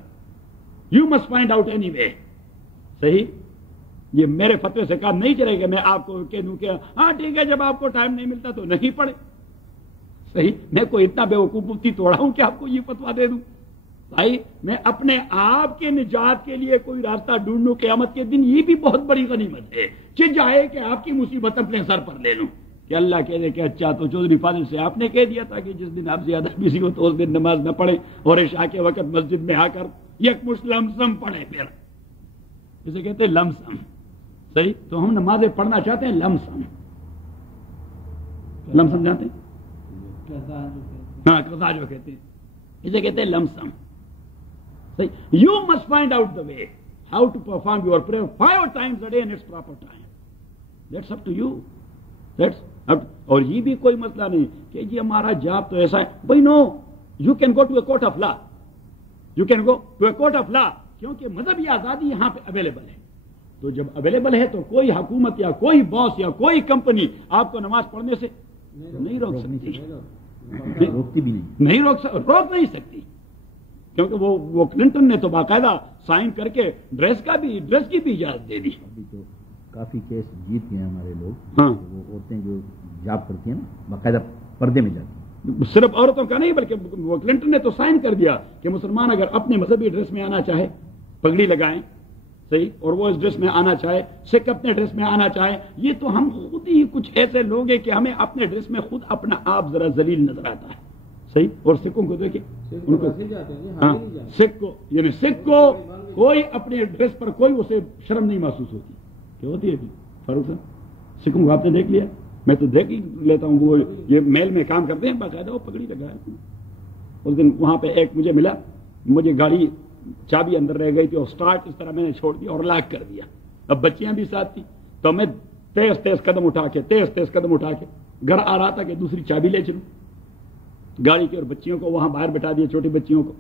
you must find out anyway. صحیح، یہ میرے فتوے سے کام نہیں چلے گا. میں آپ کو کہہ دوں کہ ہاں ٹھیک ہے جب آپ کو ٹائم نہیں ملتا تو نہیں پڑھے. صحیح، میں کوئی اتنا بے وقوف مفتی توڑا ہوں کہ آپ کو یہ فتوا دے دوں. بھائی میں اپنے آپ کے نجات کے لیے کوئی راستہ ڈھونڈوں، قیامت کے دن یہ بھی بہت بڑی غنیمت ہے کہ جائے کہ آپ کی مصیبت اپنے سر پر لے لوں کہ اللہ کہہ دے کہ اچھا تو چودھری فاضل سے آپ نے کہہ دیا تھا کہ جس دن آپ زیادہ بزی ہو تو اس دن نماز نہ پڑھیں اور عشاء کے وقت مسجد میں آ کر یک مشت لمسم پڑھیں. پھر اسے کہتے ہیں لمسم. صحیح، تو ہم نمازیں پڑھنا چاہتے ہیں لمسم. لمسم جانتے ہیں؟ ہاں قضا جو کہتے ہیں اسے کہتے ہیں لمسم. صحیح، you must find out the way how to perform your prayer 5 times a day in its proper time. That's up to you. That's up. اور یہ بھی کوئی مسئلہ نہیں کہ جی ہمارا جاب تو ایسا ہے. بھائی no, you can go to a court of law, you can go to a court of law, کیونکہ مذہبی آزادی یہاں پہ اویلیبل ہے. تو جب اویلیبل ہے تو کوئی حکومت یا کوئی باس یا کوئی کمپنی آپ کو نماز پڑھنے سے نہیں روک سکتی، روکتی بھی نہیں روک نہیں سکتی. کیونکہ وہ کلنٹن نے تو باقاعدہ سائن کر کے ڈریس کی بھی اجازت دے دی. ابھی تو کافی کیس جیت گئے ہیں ہمارے لوگ. ہاں، وہ عورتیں جو جاب کرتی ہیں نا باقاعدہ پردے میں جاتی ہیں. صرف عورتوں کا نہیں بلکہ وہ کلنٹن نے تو سائن کر دیا کہ مسلمان اگر اپنے مذہبی ڈریس میں آنا چاہے پگڑی لگائیں. صحیح، اور وہ اس ڈریس میں آنا چاہے، سکھ اپنے ڈریس میں آنا چاہے. یہ تو ہم خود ہی کچھ ایسے لوگ ہیں کہ ہمیں اپنے ڈریس میں خود اپنا آپ ذرا ذلیل نظر آتا ہے. صحیح، اور سکھوں کو دیکھیں ان کو، سکھ کو کوئی اپنے ڈریس پر کوئی اسے شرم نہیں محسوس ہوتی. کیا ہوتی ہے فاروق صاحب؟ سکھوں کو آپ نے دیکھ لیا، میں تو دیکھ ہی لیتا ہوں. وہ یہ میل میں کام کرتے ہیں باقاعدہ وہ پگڑی لگائے. اس دن وہاں پہ ایک مجھے ملا، مجھے گاڑی چابی اندر رہ گئی تھی اور سٹارٹ اس طرح میں نے چھوڑ دیا اور لاک کر دیا. اب بچیاں بھی ساتھ تھیں تو میں تیز قدم اٹھا کے گھر آ رہا تھا کہ دوسری چابی لے چلوں گاڑی کی، اور بچیوں کو وہاں باہر بٹھا دیا، چھوٹی بچیوں کو.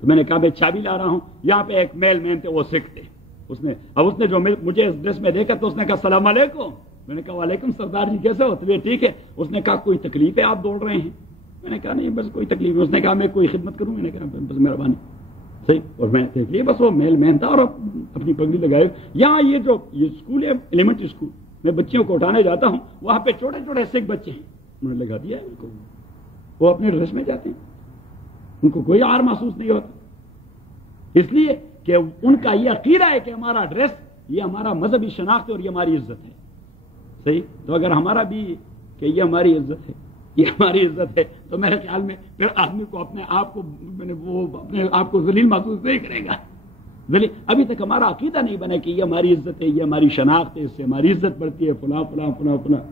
تو میں نے کہا میں چابی لا رہا ہوں. یہاں پہ ایک میل مین تھے، وہ سکھ تھے. اس نے جو مجھے اس ڈریس میں دیکھا تو اس نے کہا السلام علیکم. میں نے کہا وعلیکم سردار جی کیسے ہو؟ طبیعت ٹھیک ہے؟ اس نے کہا کوئی تکلیف ہے آپ دوڑ رہے ہیں؟ میں نے کہا نہیں بس کوئی تکلیف ہے. اس نے کہا میں کوئی خدمت کروں؟ میں نے کہا بس مہربانی. صحیح، اور میں دیکھ لیا بس وہ میل مین تھا اور اپنی پگڑی لگائے. یہاں یہ اسکول ہے ایلیمنٹری اسکول، میں بچیوں کو اٹھانے جاتا ہوں، وہاں پہ چھوٹے سکھ بچے ہیں، انہوں نے لگا دیا ہے ان کو. وہ اپنے ڈریس میں جاتے ہیں، ان کو کوئی آر محسوس نہیں ہوتا، اس لیے کہ ان کا یہ عقیدہ ہے کہ ہمارا ڈریس یہ ہمارا مذہبی شناخت ہے اور یہ ہماری عزت ہے. صحیح، تو اگر ہمارا بھی کہ یہ ہماری عزت ہے، یہ ہماری عزت ہے، تو میرے خیال میں پھر آدمی کو اپنے آپ کو ذلیل محسوس نہیں کرے گا. ابھی تک ہمارا عقیدہ نہیں بنا کہ یہ ہماری عزت ہے، یہ ہماری شناخت ہے، اس سے ہماری عزت بڑھتی ہے، فلاں فلاں فلاں فلاں.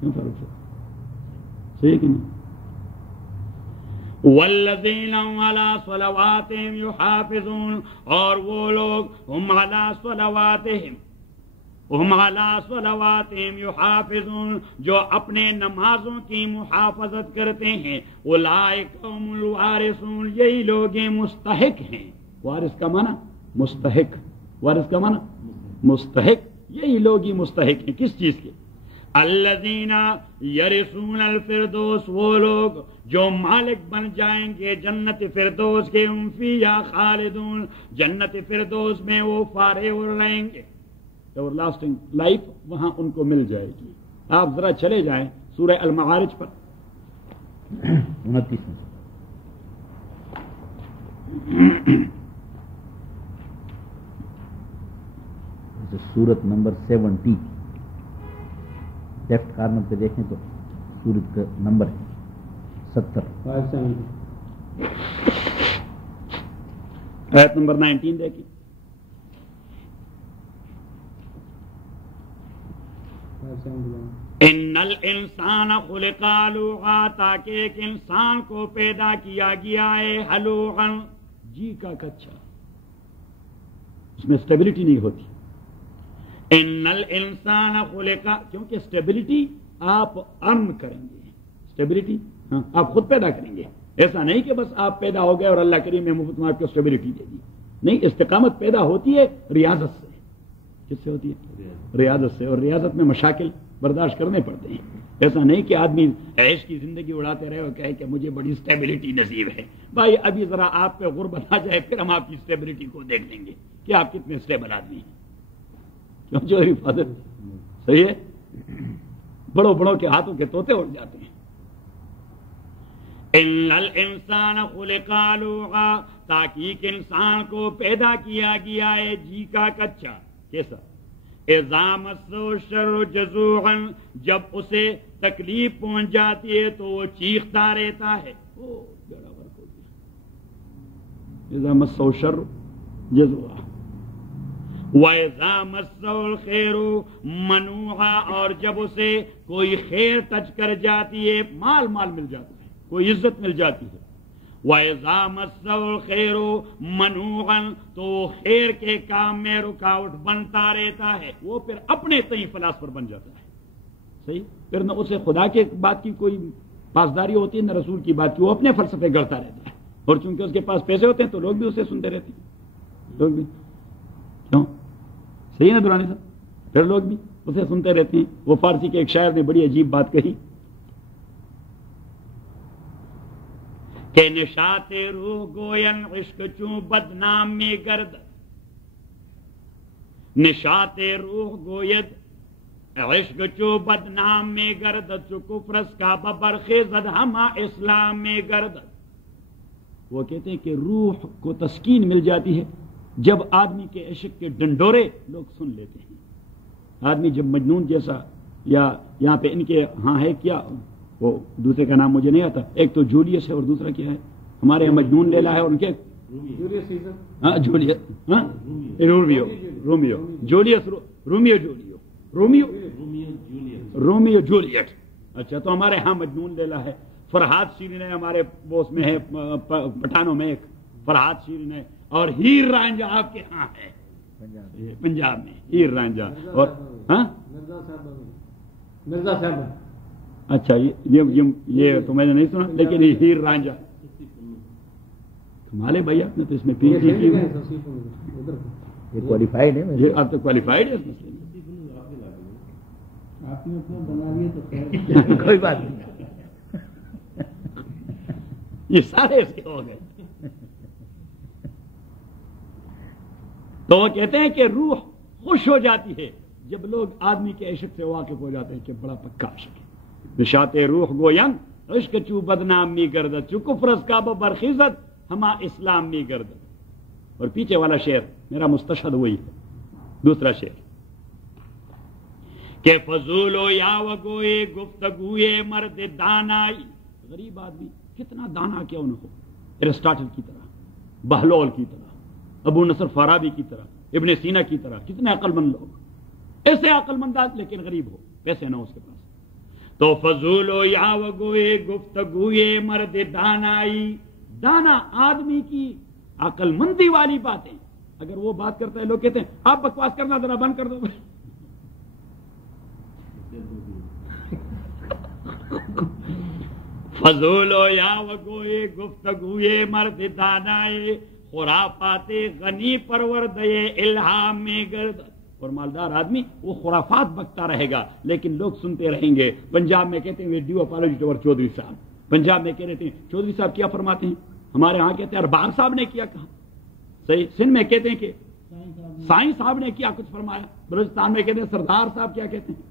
کیوں فاروق صاحب؟ صحیح کہ نہیں؟ والذین علی صلواتہم یحافظون، اور وہ لوگ ہم علی صلواتہم یحافظون جو اپنے نمازوں کی محافظت کرتے ہیں. اولئک هم الوارثون، یہی لوگ مستحق ہیں. وارث کا معنی مستحق، وارث کا معنی مستحق، یہی لوگ ہی مستحق ہیں. کس چیز کے؟ الذین یرثون الفردوس، وہ لوگ جو مالک بن جائیں گے جنت فردوس کے. ہم فیہا خالدون، جنت فردوس میں وہ فارغ رہیں گے، ایور لاسٹنگ لائف وہاں ان کو مل جائے گی. آپ ذرا چلے جائیں سورہ المعارج پر 29 میں سورت نمبر 70 لیفٹ کارنر پہ دیکھیں تو سورت کا نمبر ہے 70 آیت نمبر 19 دیکھیں. ان الانسان خلق ہلوعا، تاکہ ایک انسان کو پیدا کیا گیا ہے ہلوعا، جی کا کچا، اس میں اسٹیبلٹی نہیں ہوتی. ان الانسان خلق، کیونکہ اسٹیبلٹی آپ ارن کریں گے، اسٹیبلٹی آپ خود پیدا کریں گے. ایسا نہیں کہ بس آپ پیدا ہو گئے اور اللہ کریم نے مفت میں آپ کو اسٹیبلٹی دے دی. نہیں، استقامت پیدا ہوتی ہے ریاضت سے. کس سے ہوتی ہے؟ ریاضت سے. اور ریاضت میں مشاکل برداشت کرنے پڑتے ہیں. ایسا نہیں کہ آدمی عیش کی زندگی اڑاتے رہے اور کہے کہ مجھے بڑی اسٹیبلٹی نصیب ہے. بھائی ابھی ذرا آپ پہ غربت آ جائے پھر ہم آپ کی اسٹیبلٹی کو دیکھ لیں گے کہ آپ کتنے اسٹیبل آدمی ہیں. کیوں جو حفاظت صحیح ہے، بڑوں بڑوں کے ہاتھوں کے طوطے اڑ جاتے ہیں. ان الانسان خلق ہلوعا، تاکہ انسان کو پیدا کیا گیا ہے جی کا کچا. کیسا؟ اذا مسہ الشر جزوعا، جب اسے تکلیف پہنچ جاتی ہے تو وہ چیختا رہتا ہے. اذا مسہ الشر جزوعا وَإِذَا مَسَّهُ الْخَيْرُ مَنُوعًا، اور جب اسے کوئی خیر ٹچ کر جاتی ہے، مال مل جاتا ہے، کوئی عزت مل جاتی ہے. وَإِذَا مَسَّهُ الْخَيْرُ مَنُوعًا، تو وہ خیر کے کام میں رکاوٹ بنتا رہتا ہے، وہ پھر اپنے تئیں فلاسفر بن جاتا ہے. صحیح، پھر نہ اسے خدا کے بات کی کوئی پاسداری ہوتی ہے نہ رسول کی بات کی، وہ اپنے فلسفے گڑتا رہتا ہے. اور چونکہ اس کے پاس پیسے ہوتے ہیں تو لوگ بھی اسے سنتے رہتے ہیں. لوگ بھی کیوں؟ صحیح نا دورانی صاحب؟ پھر لوگ بھی اسے سنتے رہتے ہیں. وہ فارسی کے ایک شاعر نے بڑی عجیب بات کہی کہ نشاط روح گوین عشق چوں بدنام میں گرد، نشاط روح گوید عشق چوں بدنام میں گرد، چو کفرس کا ببرخیزد ہما اسلام میں گرد. وہ کہتے ہیں کہ روح کو تسکین مل جاتی ہے جب آدمی کے عشق کے ڈنڈورے لوگ سن لیتے ہیں. آدمی جب مجنون جیسا، یا یہاں پہ ان کے ہاں ہے کیا، وہ دوسرے کا نام مجھے نہیں آتا، ایک تو جولیس ہے اور دوسرا کیا ہے ہمارے یہاں مجنون لیلا ہے، اور ان کے Julius, Romeo Julius, Romeo Juliet. اچھا، تو ہمارے ہاں مجنون لیلا ہے. فرحاد شیرین ہے ہمارے بوس میں ہے، پٹھانوں میں ایک فرحاد شیرین ہے. اور ہیر رانجھا آپ کے ہاں ہے پنجاب میں، ہیر رانجھا. اور مرزا صاحب. اچھا، یہ تو میں نے نہیں سنا، لیکن یہ ہیر رانجھا تمہارے بھائی، آپ نے تو اس میں پی ایچ ڈی کی، کوالیفائڈ ہے. یہ آپ تو کوالیفائڈ ہے اس مسئلے میں. آپ نے اپنا بنا لیا تو کوئی بات نہیں، یہ سارے اس کے ہو گئے. تو وہ کہتے ہیں کہ روح خوش ہو جاتی ہے جب لوگ آدمی کے عشق سے واقف ہو جاتے ہیں کہ بڑا پکا عشق ہے. نشاط روح گوین عشق چو بدنام می گردد، چو کفرس کا برخیزت ہما اسلام می گردد. اور پیچھے والا شعر میرا مستشہد وہی ہے، دوسرا شعر کہ فضول و یا وگوئے گفتگوئے مرد دانائی. غریب آدمی کتنا دانا کیا انہوں کو، ارسطاٹل کی طرح، بہلول کی طرح، ابو نصر فارابی کی طرح، ابن سینا کی طرح، کتنے عقل مند لوگ، ایسے عقل مند لیکن غریب ہو، پیسے نہ ہو اس کے پاس. تو فضول و یا وگوئے گفتگوئے مرد دانائی. دانا آدمی کی عقل مندی والی باتیں اگر وہ بات کرتا ہے، لوگ کہتے ہیں آپ بکواس کرنا ذرا بند کر دو. فضول و یا وگوئے گفتگوئے مرد دانائے، خرافات غنی پروردے الہام میں گرد. اور مالدار آدمی وہ خرافات بکتا رہے گا لیکن لوگ سنتے رہیں گے. پنجاب میں کہتے ہیں ڈیو اپالوجی ٹو چودھری صاحب، پنجاب میں کہہ رہتے ہیں چودھری صاحب کیا فرماتے ہیں، ہمارے ہاں کہتے ہیں اربان صاحب نے کیا کہا. صحیح، سندھ میں کہتے ہیں کہ سائیں صاحب نے کیا کچھ فرمایا. بلوچستان میں کہتے ہیں سردار صاحب کیا کہتے ہیں،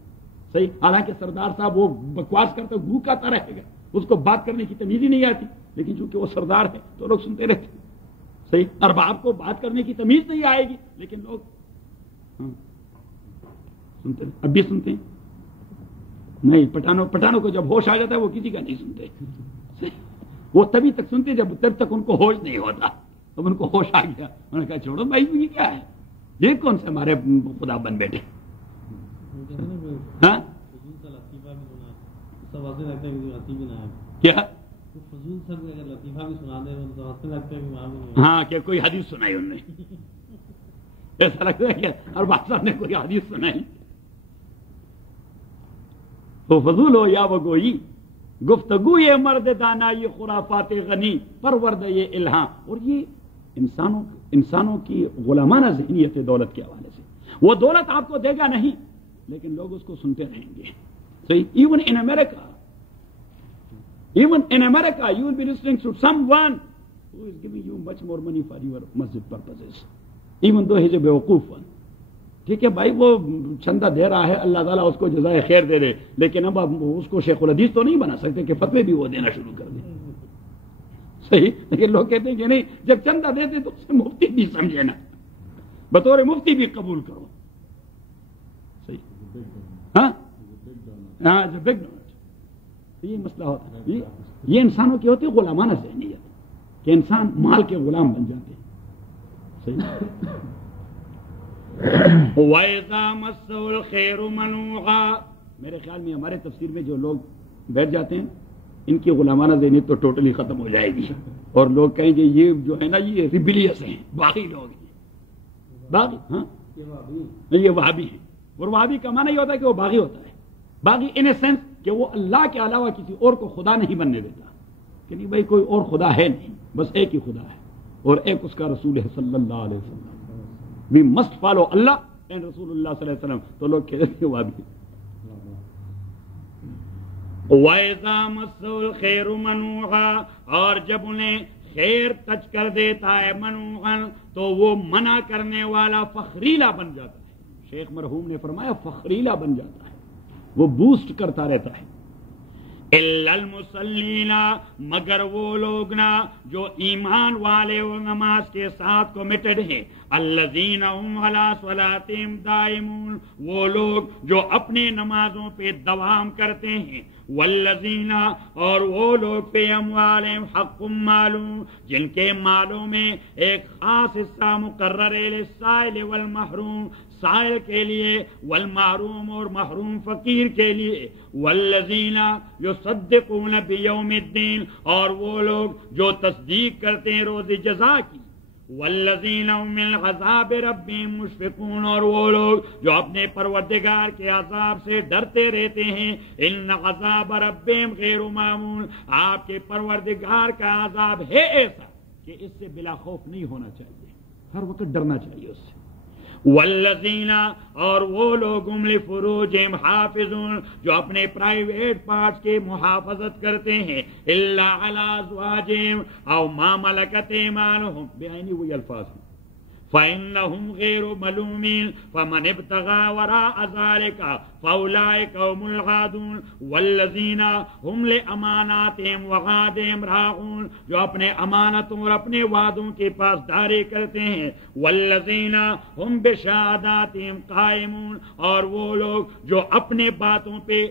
صحیح. حالانکہ سردار صاحب وہ بکواس کرتا گو کہتا رہے گا, اس کو بات کرنے کی تمیز ہی نہیں آتی, لیکن چونکہ وہ سردار ہے تو لوگ سنتے رہتے ہیں. صحیح. ارباب کو بات کرنے کی تمیز نہیں آئے گی, لیکن لوگ سنتے, اب بھی سنتے ہیں. نہیں, پٹھانوں کو جب ہوش آ جاتا ہے وہ کسی کا نہیں سنتے. صحیح. وہ تبھی تک سنتے جب تک ان کو ہوش نہیں ہوتا. اب ان کو ہوش آ گیا, انہوں نے کہا چھوڑو بھائی, یہ کیا ہے, یہ کون سے ہمارے خدا بن بیٹھے. ہاں کیا ہاں کہ کوئی حدیث سنائی انہوں نے, ایسا لگتا ہے کہ ہر بات صاحب نے کوئی حدیث سنائی. تو فضول ہو یا وہ گوئی, گفتگو یہ مرد دانا, یہ خرافات غنی, پرورد یہ الہاں. اور یہ انسانوں کی غلامانہ ذہنیت دولت کے حوالے سے. وہ دولت آپ کو دے گا نہیں, لیکن لوگ اس کو سنتے رہیں گے. صحیح. Even in America, you will be listening to someone who is giving you much more money for your masjid purposes, even though he is a بیوقوف one. ٹھیک ہے بھائی, وہ چندہ دے رہا ہے, اللہ تعالیٰ اس کو جزائے خیر دے دے, لیکن اب اس کو شیخ الحدیث تو نہیں بنا سکتے کہ فتوے بھی وہ دینا شروع کر دیں. صحیح. لیکن لوگ کہتے ہیں کہ نہیں, جب چندہ دیتے تو اسے مفتی بھی سمجھے نا, بطور مفتی بھی قبول کرو. صحیح. ہاں جو بگ ڈونٹ, یہ مسئلہ ہوتا ہے. یہ انسانوں کی ہوتی ہے غلامانہ ذہنیت, کہ انسان مال کے غلام بن جاتے ہیں. صحیح. وَإِذَا مَسَّهُ الْخَيْرُ مَنُوعًا, میرے خیال میں ہمارے تفسیر میں جو لوگ بیٹھ جاتے ہیں, ان کی غلامانہ ذہنیت تو ٹوٹلی ختم ہو جائے گی, اور لوگ کہیں گے یہ جو ہے نا یہ ریبیلیس ہیں, باغی لوگ ہیں. باغی, ہاں یہ وہابی ہیں. اور وہابی کا معنی یہ ہوتا ہے کہ وہ باغی ہوتا ہے. باغی ان اے سینس کہ وہ اللہ کے علاوہ کسی اور کو خدا نہیں بننے دیتا, کہ نہیں بھائی کوئی اور خدا ہے نہیں, بس ایک ہی خدا ہے, اور ایک اس کا رسول ہے صلی اللہ علیہ وسلم. We must follow Allah and Rasulullah صلی اللہ علیہ وسلم. تو لوگ کہتے ہیں وہ بھی. وَإِذَا مَسَّهُ الْخَيْرُ مَنُوعًا, اور جب انہیں خیر ٹچ کر دیتا ہے, منوعًا, تو وہ منع کرنے والا فخریلا بن جاتا ہے. شیخ مرحوم نے فرمایا فخریلا بن جاتا ہے, وہ بوسٹ کرتا رہتا ہے. اِلَّا الْمُصَلِّينَ, مگر وہ لوگ نا جو ایمان والے اور نماز کے ساتھ کمیٹڈ ہیں. الَّذِينَ هُمْ عَلَىٰ صَلَاتِهِمْ دَائِمُونَ, وہ لوگ جو اپنے نمازوں پہ دوام کرتے ہیں. وَالَّذِينَ, اور وہ لوگ پہ اموالہم حق معلوم, جن کے مالوں میں ایک خاص حصہ مقرر ہے, للسائل والمحروم, سائل کے لیے, والمحروم اور محروم فقیر کے لیے. والذین یصدقون بیوم الدین, اور وہ لوگ جو تصدیق کرتے ہیں روز جزا کی. والذین هم من عذاب ربهم مشفقون, اور وہ لوگ جو اپنے پروردگار کے عذاب سے ڈرتے رہتے ہیں. ان عذاب ربهم غیر مامون, آپ کے پروردگار کا عذاب ہے ایسا کہ اس سے بلا خوف نہیں ہونا چاہیے, ہر وقت ڈرنا چاہیے اس سے. والذین, اور وہ لوگ هم لفروجہم حافظون, جو اپنے پرائیویٹ پارٹس کی محافظت کرتے ہیں. الا علی ازواجہم او ما ملکت ایمانہم, بیانی وہی الفاظ ہیں. فإنهم غیر ملومین, فمن ابتغى وراء ذلك فأولئك هم العادون. والذین هم لأماناتهم وعہدہم راعون, جو اپنے امانتوں اور اپنے وعدوں کی پاسداری کرتے ہیں. والذین هم بشہاداتہم قائمون, اور وہ لوگ جو اپنے باتوں پہ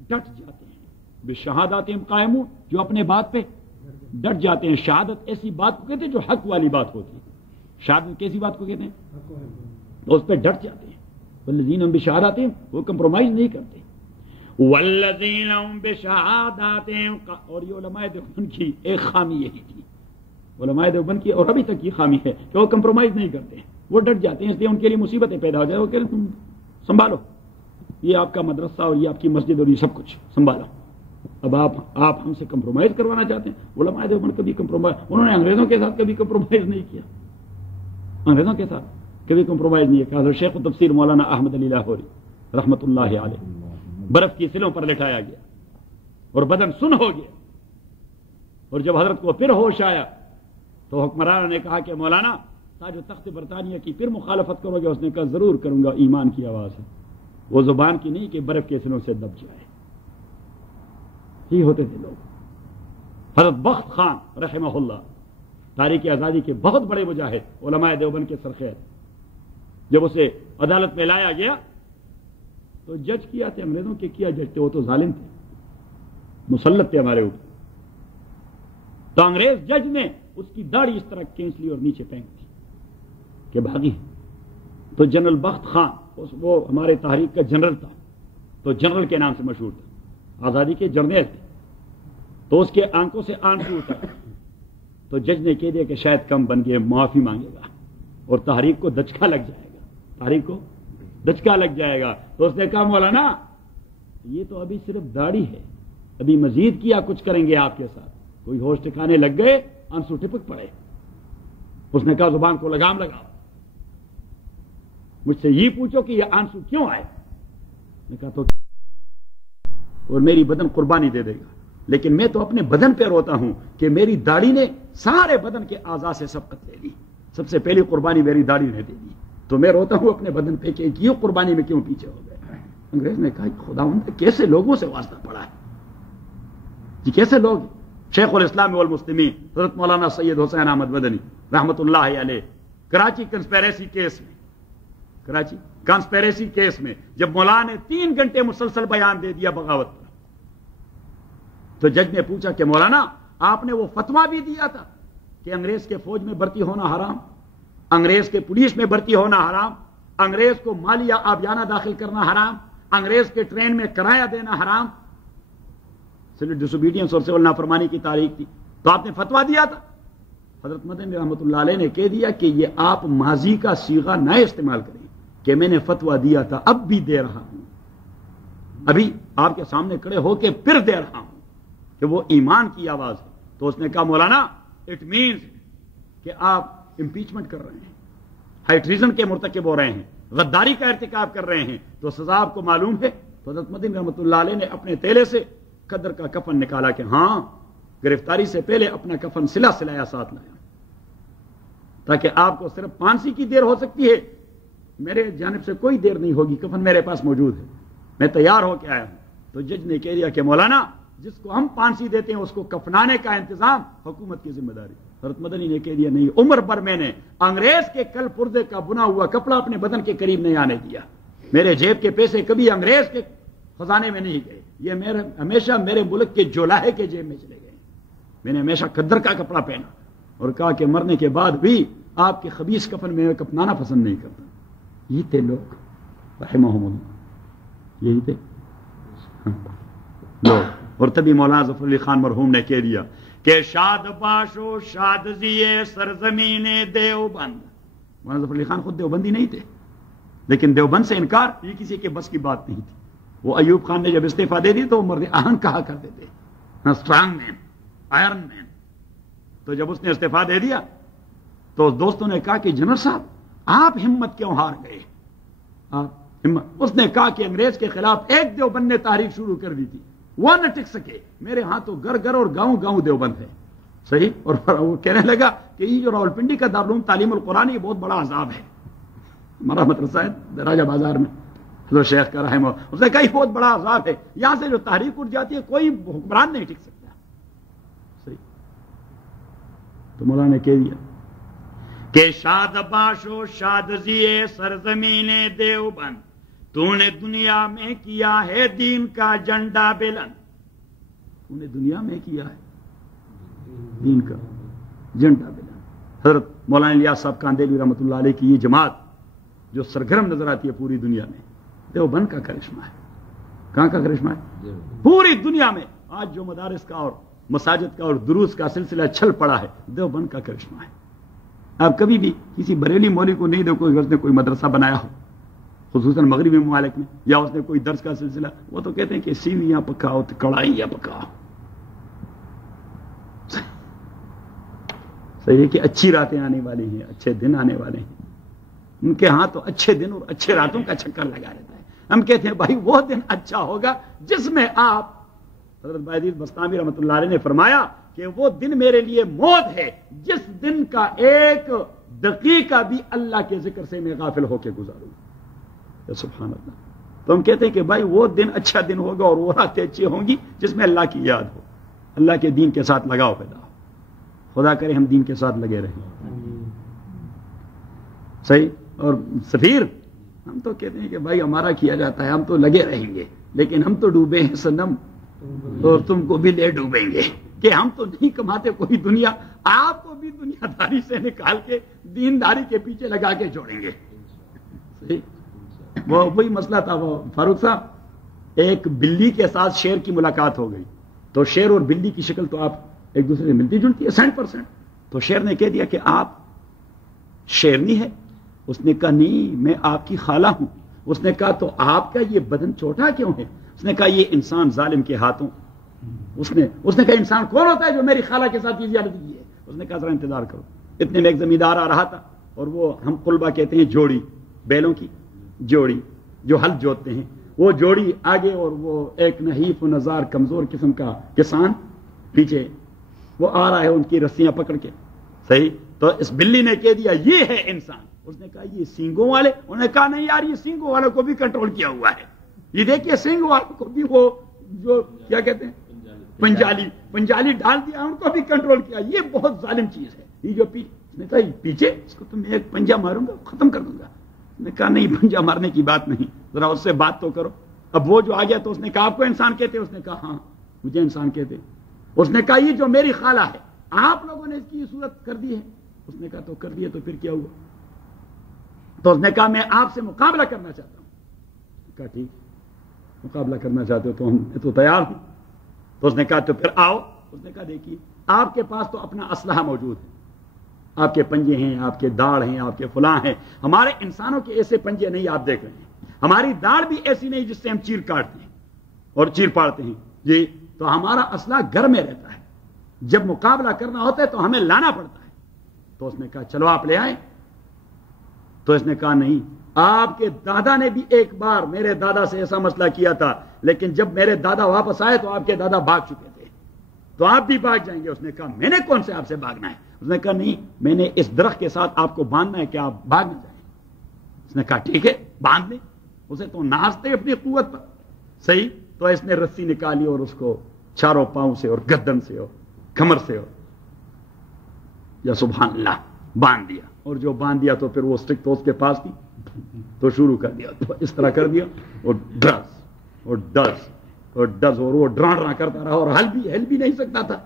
ڈٹ جاتے ہیں. بشہاداتہم قائمون, جو اپنے بات پہ ڈٹ جاتے ہیں. شہادت ایسی بات کو کہتے ہیں جو حق والی بات ہوتی ہے. شہادت کیسی بات کو کہتے ہیں؟ اس پہ ڈٹ جاتے ہیں. والذین هم بشہاداتہم, وہ کمپرومائز نہیں کرتے. والذین هم بشہاداتہم, اور یہ علماء دیوبند کی ایک خامی یہی تھی. علماء دیوبند کی اور ابھی تک یہ خامی ہے کہ وہ کمپرومائز نہیں کرتے, وہ ڈٹ جاتے ہیں. اس لیے ان کے لیے مصیبتیں پیدا ہو جائیں. وہ کہتے ہیں تم سنبھالو, یہ آپ کا مدرسہ اور یہ آپ کی مسجد اور یہ سب کچھ سنبھالو. اب آپ ہم سے کمپرومائز کروانا چاہتے ہیں. علماء دیوبند کبھی کمپرومائز, انہوں نے انگریزوں کے ساتھ کبھی کمپرومائز نہیں کیا. انگریزوں کے ساتھ کبھی کمپرومائز نہیں ہے. حضرت شیخ تفسیر مولانا احمد علی لاہوری رحمۃ اللہ علیہ برف کی سلوں پر لٹایا گیا اور بدن سن ہو گیا, اور جب حضرت کو پھر ہوش آیا تو حکمران نے کہا کہ مولانا تاج و تخت برطانیہ کی پھر مخالفت کرو گے؟ اس نے کہا ضرور کروں گا, ایمان کی آواز ہے. وہ زبان کی نہیں کہ برف کے سنوں سے دب جائے. ہی ہوتے تھے لوگ. حضرت بخت خان رحمہ اللہ تاریخ آزادی کے بہت بڑے مجاہد علماء دیوبند کے سرخیر، جب اسے عدالت میں لایا گیا تو جج کیا تھے انگریزوں کے کیا جج تھے، وہ تو ظالم تھے، مسلط تھے ہمارے اوپر. تو انگریز جج نے اس کی داڑھی اس طرح کھینچ لی اور نیچے پھینک دی کہ بھاگی. تو جنرل بخت خان وہ ہمارے تحریک کا جنرل تھا، تو جنرل کے نام سے مشہور تھا، آزادی کے جرنیل تھے. تو اس کے آنکھوں سے آنسو اترا. تو جج نے کہہ دیا کہ شاید کم بن گئے، معافی مانگے گا اور تحریک کو دچکا لگ جائے گا، تحریک کو دچکا لگ جائے گا. تو اس نے کہا مولانا یہ تو ابھی صرف داڑھی ہے، ابھی مزید کیا کچھ کریں گے آپ کے ساتھ. کوئی ہوش ٹھکانے لگ گئے، آنسو ٹپک پڑے. اس نے کہا زبان کو لگام لگاؤ، مجھ سے یہ پوچھو کہ یہ آنسو کیوں آئے. نے کہا تو اور میری بدن قربانی دے دے گا، لیکن میں تو اپنے بدن پہ روتا ہوں کہ میری داڑھی نے سارے بدن کے اعضاء سے سبقت لے لی، سب سے پہلی قربانی میری داڑھی نے دے دی. تو میں روتا ہوں اپنے بدن پہ کہ یہ قربانی میں کیوں پیچھے ہو گئے. انگریز نے کہا خداوند کیسے لوگوں سے واسطہ پڑا ہے جی، کیسے لوگ. شیخ الاسلام والمسلمین حضرت مولانا سید حسین احمد مدنی رحمت اللہ علیہ کراچی کنسپیریسی کیس میں، کراچی کنسپیریسی کیس میں جب مولانا نے 3 گھنٹے مسلسل بیان دے دیا بغاوت پر، تو جج نے پوچھا کہ مولانا آپ نے وہ فتویٰ بھی دیا تھا کہ انگریز کے فوج میں بھرتی ہونا حرام، انگریز کے پولیس میں بھرتی ہونا حرام، انگریز کو مالیہ آبیانہ داخل کرنا حرام، انگریز کے ٹرین میں کرایہ دینا حرام. سول ڈس اوبیڈینس اور سول نافرمانی کی تاریخ تھی. تو آپ نے فتویٰ دیا تھا. حضرت مدنی رحمۃ اللہ علیہ نے کہہ دیا کہ یہ آپ ماضی کا صیغہ نہ استعمال کریں کہ میں نے فتویٰ دیا تھا، اب بھی دے رہا ہوں، ابھی آپ کے سامنے کھڑے ہو کے پھر دے رہا ہوں کہ وہ ایمان کی آواز ہے. تو اس نے کہا مولانا اٹ مینز کہ آپ امپیچمنٹ کر رہے ہیں، ہائی ٹریزن کے مرتکب ہو رہے ہیں، غداری کا ارتکاب کر رہے ہیں، تو سزا آپ کو معلوم ہے. تو حضرت مدنی رحمۃ اللہ علیہ نے اپنے تیلے سے قدر کا کفن نکالا کہ ہاں گرفتاری سے پہلے اپنا کفن سلایا ساتھ لایا تاکہ آپ کو صرف پھانسی کی دیر ہو سکتی ہے، میرے جانب سے کوئی دیر نہیں ہوگی، کفن میرے پاس موجود ہے، میں تیار ہو کے آیا ہوں. تو جج نے کہہ دیا کہ مولانا جس کو ہم پھانسی دیتے ہیں اس کو کفنانے کا انتظام حکومت کی ذمہ داری. حضرت مدنی نے کہہ دیا نہیں، عمر بھر میں نے انگریز کے کل پردے کا بنا ہوا کپڑا اپنے بدن کے قریب نہیں آنے دیا، میرے جیب کے پیسے کبھی انگریز کے خزانے میں نہیں گئے، یہ ہمیشہ میرے ملک کے جولاہے کے جیب میں چلے گئے. میں نے ہمیشہ قدر کا کپڑا پہنا اور کہا کہ مرنے کے بعد بھی آپ کے خبیث کفن میں کفنانا پسند نہیں کرتا. یہ تھے لوگ رحمہم اللہ، یہی تھے لوگ. اور تبھی مولانا ظفر علی خان مرحوم نے کہہ دیا کہ شاد باشو شاد زیے سرزمین دیوبند. مولانا ظفر علی خان خود دیوبندی نہیں تھے، لیکن دیوبند سے انکار یہ کسی کے بس کی بات نہیں تھی. وہ ایوب خان نے جب استعفیٰ دے دی تو وہ مرد آہن کہا کرتے تھے، اسٹرانگ مین، آئرن مین. تو جب اس نے استعفیٰ دے دیا تو دوستوں نے کہا کہ جنرل صاحب آپ ہمت کیوں ہار گئے؟ اس نے کہا کہ انگریز کے خلاف ایک دیوبند نے تحریک شروع کر دی تھی، وہ نہ ٹک سکے، میرے ہاں تو گھر گھر اور گاؤں گاؤں دیوبند ہے. صحیح. اور وہ کہنے لگا کہ یہ جو راولپنڈی کا دارالعلوم تعلیم القرآن یہ بہت بڑا عذاب ہے. ہمارا مدرسہ ہے راجہ بازار میں، حضرت شیخ کا رحمہ، اس نے کہا یہ بہت بڑا عذاب ہے، یہاں سے جو تحریک اٹھ جاتی ہے کوئی حکمران نہیں ٹک سکتا. صحیح. تو مولانا نے کہہ دیا کہ شاد باشو شاد زیے سرزمین دیوبند، تو نے دنیا میں کیا ہے دین کا جھنڈا بلند. تو نے دنیا میں کیا ہے دین کا جھنڈا بلند. حضرت مولانا الیاس صاحب کاندیلوی رحمۃ اللہ علیہ کی یہ جماعت جو سرگرم نظر آتی ہے پوری دنیا میں، دیوبند کا کرشمہ ہے. کہاں کا کرشمہ ہے؟ پوری دنیا میں. آج جو مدارس کا اور مساجد کا اور دروس کا سلسلہ چھل پڑا ہے، دیوبند کا کرشمہ ہے. آپ کبھی بھی کسی بریلی مولوی کو نہیں دیکھو اس نے کوئی مدرسہ بنایا ہو، خصوصاً مغربی ممالک میں، یا اس نے کوئی درس کا سلسلہ، وہ تو کہتے ہیں کہ سیویاں پکاؤ، کڑھائیاں پکاؤ. صحیح ہے کہ اچھی راتیں آنے والی ہیں، اچھے دن آنے والے ہیں. ان کے ہاں تو اچھے دن اور اچھے راتوں کا چکر لگا رہتا ہے. ہم کہتے ہیں بھائی وہ دن اچھا ہوگا جس میں آپ، حضرت بایزید بستامی رحمۃ اللہ علیہ نے فرمایا کہ وہ دن میرے لیے موت ہے جس دن کا ایک دقیقہ بھی اللہ کے ذکر سے میں غافل ہو کے گزاروں. سبحان اللہ. تو ہم کہتے ہیں کہ بھائی وہ دن اچھا دن ہوگا اور وہ راتیں اچھی ہوں گی جس میں اللہ کی یاد ہو، اللہ کے دین کے ساتھ لگاؤ پیدا ہو. خدا کرے ہم دین کے ساتھ لگے رہیں. صحیح. اور سفیر ہم تو کہتے ہیں کہ بھائی ہمارا کیا جاتا ہے، ہم تو لگے رہیں گے، لیکن ہم تو ڈوبے ہیں صنم اور تم کو بھی لے ڈوبیں گے، کہ ہم تو نہیں کماتے کوئی دنیا، آپ کو بھی دنیا داری سے نکال کے دینداری کے پیچھے لگا کے چھوڑیں گے. صحیح. وہ وہی مسئلہ تھا. وہ فاروق صاحب ایک بلی کے ساتھ شیر کی ملاقات ہو گئی، تو شیر اور بلی کی شکل تو آپ ایک دوسرے سے ملتی جلتی ہے 100%. تو شیر نے کہہ دیا کہ آپ شیرنی ہے. اس نے کہا نہیں، میں آپ کی خالہ ہوں. اس نے کہا تو آپ کا یہ بدن چھوٹا کیوں ہے؟ اس نے کہا یہ انسان ظالم کے ہاتھوں. اس نے کہا انسان کون ہوتا ہے جو میری خالہ کے ساتھ یہ زیادتی کی ہے؟ اس نے کہا ذرا انتظار کرو. اتنے میں ایک زمیندار آ رہا تھا، اور وہ ہم قلبہ کہتے ہیں جوڑی، بیلوں کی جوڑی جو ہل جوتتے ہیں، وہ جوڑی آگے اور وہ ایک نحیف و نزار کمزور قسم کا کسان پیچھے. وہ آ رہا ہے ان کی رسیاں پکڑ کے. صحیح. تو اس بلی نے کہہ دیا یہ ہے انسان. اس نے کہا یہ سینگوں والے؟ انہوں نے کہا نہیں یار، یہ سینگوں والوں کو بھی کنٹرول کیا ہوا ہے. یہ دیکھیے سینگوں والوں کو بھی وہ جو کیا کہتے ہیں پنجالی ڈال دیا، ان کو بھی کنٹرول کیا. یہ بہت ظالم چیز ہے. یہ جو اس نے کہا پیچھے اس کو تو میں ایک پنجہ ماروں گا، ختم کر دوں گا. اس نے کہا نہیں، پنجہ مارنے کی بات نہیں، ذرا اس سے بات تو کرو. اب وہ جو آ گیا تو اس نے کہا آپ کو انسان کہتے؟ اس نے کہا ہاں مجھے انسان کہتے. اس نے کہا یہ جو میری خالہ ہے، آپ لوگوں نے اس کی صورت کر دی ہے. اس نے کہا تو کر دی ہے تو پھر کیا ہوا؟ تو اس نے کہا میں آپ سے مقابلہ کرنا چاہتا ہوں. کہا ٹھیک، مقابلہ کرنا چاہتے ہو تو ہم تو تیار ہوں. تو اس نے کہا تو پھر آؤ. اس نے کہا دیکھیے آپ کے پاس تو اپنا اسلحہ موجود ہے، آپ کے پنجے ہیں، آپ کے داڑ ہیں، آپ کے فلاں ہیں. ہمارے انسانوں کے ایسے پنجے نہیں آپ دیکھ رہے ہیں، ہماری داڑ بھی ایسی نہیں جس سے ہم چیر کاٹتے ہیں اور چیر پاڑتے ہیں. جی تو ہمارا اسلحہ گھر میں رہتا ہے، جب مقابلہ کرنا ہوتا ہے تو ہمیں لانا پڑتا ہے. تو اس نے کہا چلو آپ لے آئیں. تو اس نے کہا نہیں، آپ کے دادا نے بھی ایک بار میرے دادا سے ایسا مسئلہ کیا تھا، لیکن جب میرے دادا واپس آئے تو آپ کے دادا بھاگ چکے تھے، تو آپ بھی بھاگ جائیں گے. اس نے کہا میں نے کون سے آپ سے بھاگنا ہے؟ اس نے کہا نہیں، میں نے اس درخت کے ساتھ آپ کو باندھنا ہے کہ آپ بھاگ نہ جائیں. اس نے کہا ٹھیک ہے باندھ دیں. اسے تو ناچتے اپنی قوت پر. صحیح. تو اس نے رسی نکالی اور اس کو چاروں پاؤں سے اور گردن سے اور کمر سے اور یا سبحان اللہ باندھ دیا. اور جو باندھ دیا تو پھر وہ اسٹک تو اس کے پاس تھی، تو شروع کر دیا، تو اس طرح کر دیا اور ڈس اور ڈس اور ڈس، اور وہ ڈرا کرتا رہا اور ہل بھی نہیں سکتا تھا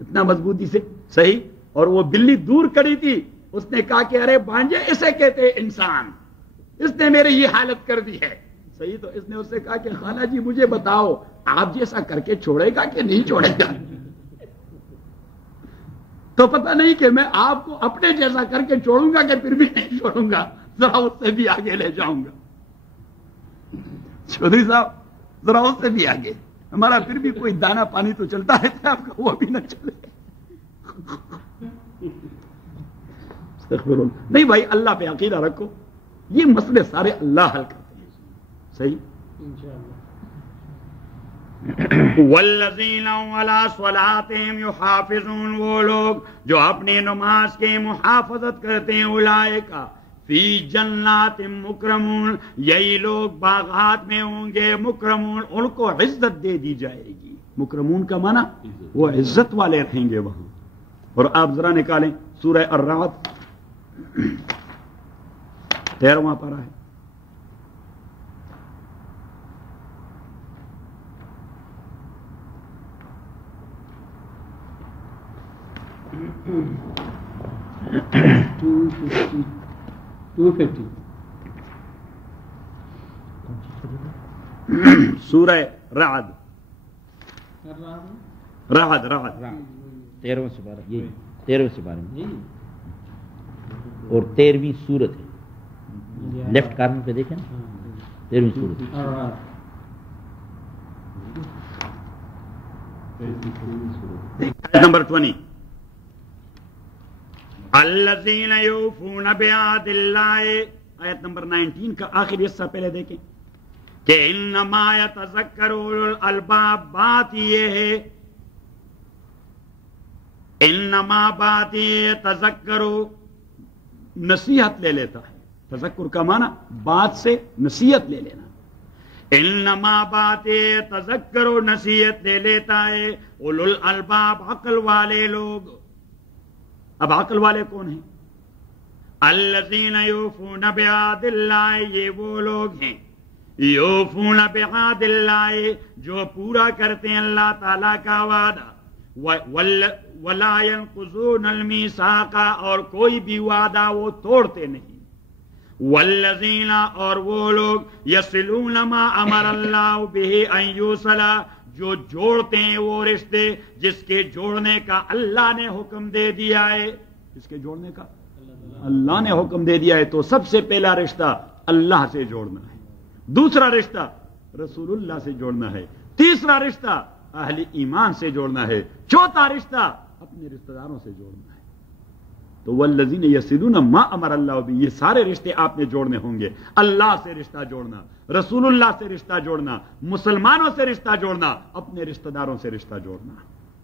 اتنا مضبوطی سے. صحیح. اور وہ بلی دور کڑی تھی. اس نے کہا کہ ارے بانجے اسے کہتے انسان، اس نے میری یہ حالت کر دی ہے. صحیح. تو اس نے اس سے کہا کہ خالہ جی مجھے بتاؤ آپ جیسا کر کے چھوڑے گا کہ نہیں چھوڑے گا؟ تو پتہ نہیں کہ میں آپ کو اپنے جیسا کر کے چھوڑوں گا کہ پھر بھی نہیں چھوڑوں گا، ذرا اس سے بھی آگے لے جاؤں گا. چودھری صاحب ذرا اس سے بھی آگے، ہمارا پھر بھی کوئی دانا پانی تو چلتا رہتا ہے، آپ کا وہ بھی نہ چلے. نہیں بھائی، اللہ پہ عقیدہ رکھو، یہ مسئلے سارے اللہ حل کرتے ہیں. صحیح. والذین علی صلاتہم یحافظون، وہ لوگ جو اپنی نماز کے محافظت کرتے ہیں، اولئک فی جنات مکرمون، یہی لوگ باغات میں ہوں گے، مکرمون، ان کو عزت دے دی جائے گی. مکرمون کا معنی وہ عزت والے رہیں گے وہاں. اور آپ ذرا نکالیں سورہ الرعد 13واں پارہ ہے. سورہ رعد 13واں سپارہ، یہ 13واں سپارہ میں اور 13ویں سورت ہے. لیفٹ کارنر پہ دیکھیں نا، 13ویں سورت. نمبر 20. الذین یوفون بعہد اللہ، آیت نمبر 19 کا آخری حصہ پہلے دیکھیں کہ انما یتذکر اولو الالباب. بات یہ ہے، انما بات یہ تذکرو، نصیحت لے لیتا ہے. تذکر کا معنی بات سے نصیحت لے لینا. انما بات تذکر و نصیحت دے لیتا ہے اولو الالباب عقل والے لوگ. اب عقل والے کون ہیں؟ الذین یوفون بعہد اللہ، یہ وہ لوگ ہیں یوفون بعہد اللہ جو پورا کرتے ہیں اللہ تعالی کا وعدہ، ولا ينقضون المیثاق، اور کوئی بھی وعدہ وہ توڑتے نہیں. والذین، اور وہ لوگ یصلون ما امر اللہ بہ ان یوصل، جو جوڑتے ہیں وہ رشتے جس کے جوڑنے کا اللہ نے حکم دے دیا ہے. جس کے جوڑنے کا اللہ نے حکم دے دیا ہے. تو سب سے پہلا رشتہ اللہ سے جوڑنا ہے، دوسرا رشتہ رسول اللہ سے جوڑنا ہے، تیسرا رشتہ اہل ایمان سے جوڑنا ہے، چوتھا رشتہ اپنے رشتہ داروں سے جوڑنا ہے. تو والذین یصلون ما امر اللہ بہ، یہ سارے رشتے آپ نے جوڑنے ہوں گے. اللہ سے رشتہ جوڑنا، رسول اللہ سے رشتہ جوڑنا، مسلمانوں سے رشتہ جوڑنا، اپنے رشتہ داروں سے رشتہ جوڑنا،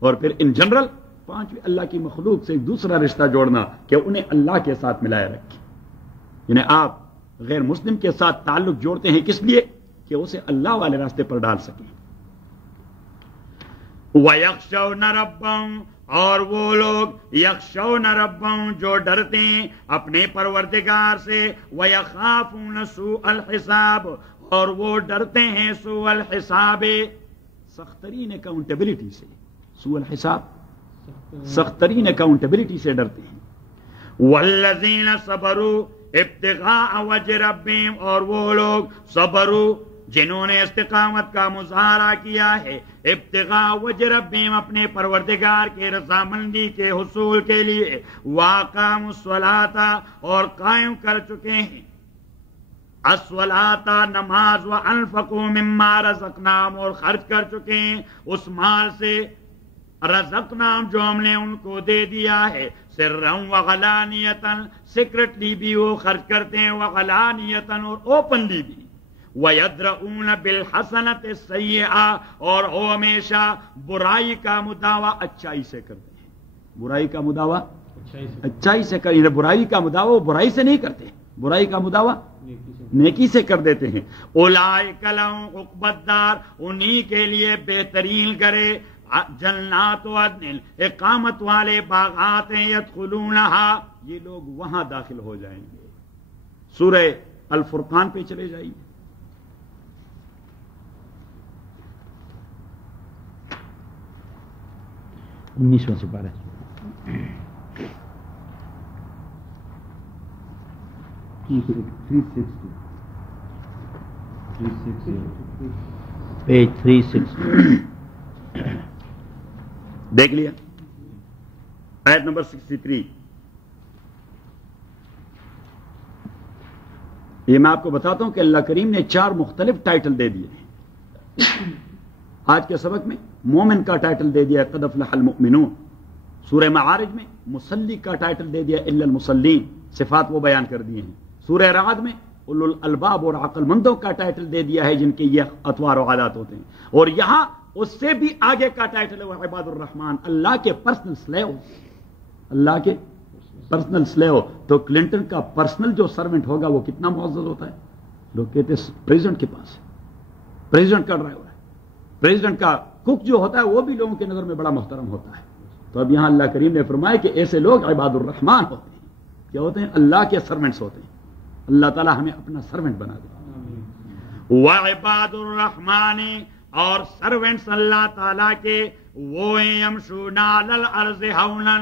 اور پھر ان جنرل پانچویں اللہ کی مخلوق سے ایک دوسرا رشتہ جوڑنا کہ انہیں اللہ کے ساتھ ملائے رکھیں. یعنی آپ غیر مسلم کے ساتھ تعلق جوڑتے ہیں کس لیے؟ کہ اسے اللہ والے راستے پر ڈال سکیں. وَيَخْشَوْنَ رَبَّهُمْ، اور وہ لوگ یخشون ربهم جو ڈرتے ہیں اپنے پروردگار سے، وَيَخَافُونَ سُوءَ الْحِسَابِ، اور وہ ڈرتے ہیں سوء الحساب، سخت ترین اکاؤنٹیبلٹی سے. سوء الحساب سخت ترین اکاؤنٹیبلٹی سے ڈرتے ہیں. وَالَّذِينَ صَبَرُوا ابتغاء وجه ربهم، اور وہ لوگ صبروا جنہوں نے استقامت کا مظاہرہ کیا ہے، ابتغاء وجه ربهم اپنے پروردگار کے رضامندی کے حصول کے لیے، واقاموا الصلاۃ اور قائم کر چکے ہیں الصلاۃ نماز، وانفقوا مما رزقناہم اور خرچ کر چکے ہیں اس مال سے رزقناہم جو ہم نے ان کو دے دیا ہے، سرا وعلانیۃ، سیکرٹلی بھی وہ خرچ کرتے ہیں، وعلانیۃ اور اوپنلی بھی. وَيَدْرَؤُونَ بِالْحَسَنَةِ السَّيِّئَةِ، اور وہ ہمیشہ برائی کا مداوع اچائی سے کرتے ہیں. برائی کا مداوع اچائی سے کرتے ہیں. برائی کا مداوع برائی سے نہیں کرتے، برائی کا مداوع نیکی سے کر دیتے ہیں. اولئک لہم عقبی الدار، انہی کے لیے بہترین کرے جنات عدن، اقامت والے باغات ہیں، یدخلونہا، یہ لوگ وہاں داخل ہو جائیں گے. سورہ الفرقان پہ چلے جائیے. انیسواں سپارہ، پیج 360. دیکھ لیا آیت نمبر 63. یہ میں آپ کو بتاتا ہوں کہ اللہ کریم نے 4 مختلف ٹائٹل دے دیے ہیں. آج کے سبق میں مومن کا ٹائٹل دے دیا قد افلح المؤمنون. سورہ معارج میں مصلی کا ٹائٹل دے دیا الا المصلین، صفات وہ بیان کر دیے ہیں. سورہ رعد میں اولو الالباب اور عقل مندوں کا ٹائٹل دے دیا ہے جن کے یہ اطوار و عادات ہوتے ہیں. اور یہاں اس سے بھی آگے کا ٹائٹل ہے وہ عباد الرحمن، اللہ کے پرسنل سلیو. اللہ کے پرسنل سلیو. تو کلنٹن کا پرسنل جو سرونٹ ہوگا وہ کتنا معزز ہوتا ہے. لوگ کہتے ہیں پریزیڈنٹ کے پاس پریزیڈنٹ کر رہا ہے. پریزیڈنٹ کا کک جو ہوتا ہے وہ بھی لوگوں کے نظر میں بڑا محترم ہوتا ہے. تو اب یہاں اللہ کریم نے فرمایا کہ ایسے لوگ عباد الرحمن ہوتے ہیں. کیا ہوتے ہیں؟ اللہ کے سرونٹس ہوتے ہیں. اللہ تعالی ہمیں اپنا سرونٹ بنا دے. وعباد الرحمن، اور سرونٹس اللہ تعالیٰ کے وہ ہیں یمشون علی الارض ہونا،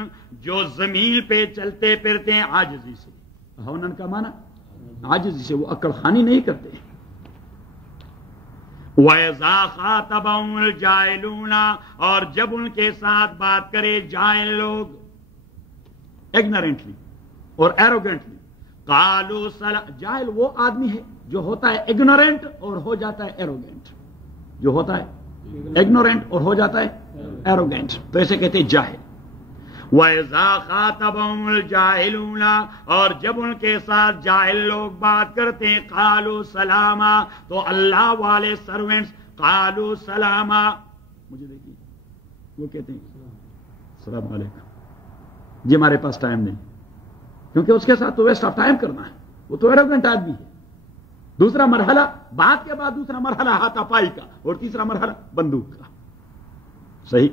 جو زمین پہ چلتے پھرتے ہیں عاجزی سے. ہونن کا معنی عاجزی سے، وہ عقل خانی نہیں کرتے. وَإِذَا خَاطَبَهُمُ الْجَاهِلُونَ، اور جب ان کے ساتھ بات کرے جاہل لوگ اگنورنٹلی اور ایروگنٹلی، قالوا سلام. جاہل وہ آدمی ہے جو ہوتا ہے اگنورنٹ اور ہو جاتا ہے ایروگنٹ، جو ہوتا ہے اگنورنٹ اور ہو جاتا ہے ایروگنٹ، تو ایسے کہتے ہیں جاہل. وَإِذَا خَاطَبَهُمُ الْجَاهِلُونَ، اور جب ان کے ساتھ جاہل لوگ بات کرتے ہیں قالوا سلاما، تو اللہ والے سرونٹس قالوا سلاما. مجھے دیکھیے وہ کہتے ہیں السلام علیکم. جی ہمارے پاس ٹائم نہیں، کیونکہ اس کے ساتھ تو ویسٹ آف ٹائم کرنا ہے. وہ تو ایروگنٹ آدمی ہے. دوسرا مرحلہ بات کے بعد دوسرا مرحلہ ہاتھا پائی کا، اور تیسرا مرحلہ بندوق کا. صحیح.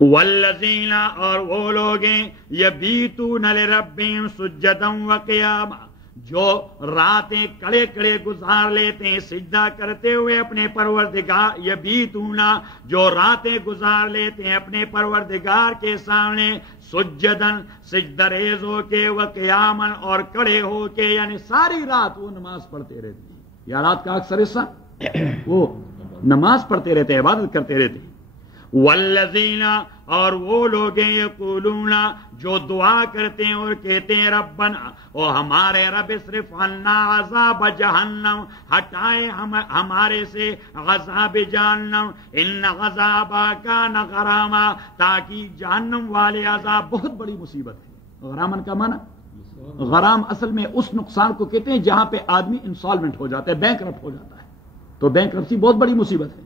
والذین، اور وہ لوگ ہیں یبیتون لربہم سجدا وقیاما، جو راتیں کڑے کڑے گزار لیتے ہیں سجدہ کرتے ہوئے اپنے پروردگار، یبیتون، جو راتیں گزار لیتے ہیں اپنے پروردگار کے سامنے، سجدن، سجدہ ریز ہو کے، وقیامن، اور کڑے ہو کے، یعنی ساری رات وہ نماز پڑھتے رہتے ہیں. یا رات کا اکثر حصہ وہ نماز پڑھتے رہتے ہیں، عبادت کرتے رہتے ہیں. والذین، اور وہ لوگ ہیں یقولون، جو دعا کرتے ہیں اور کہتے ہیں ربنا، او ہمارے رب اصرف عنا عذاب جہنم، ہٹائے ہمارے سے عذاب جہنم، ان عذابا کان غراما، تاکہ جہنم والے عذاب بہت بڑی مصیبت ہے. غرامن کا معنی، غرام اصل میں اس نقصان کو کہتے ہیں جہاں پہ آدمی انسالوینٹ ہو جاتا ہے، بینک رپٹ ہو جاتا ہے. تو بینک رپسی بہت بڑی مصیبت ہے.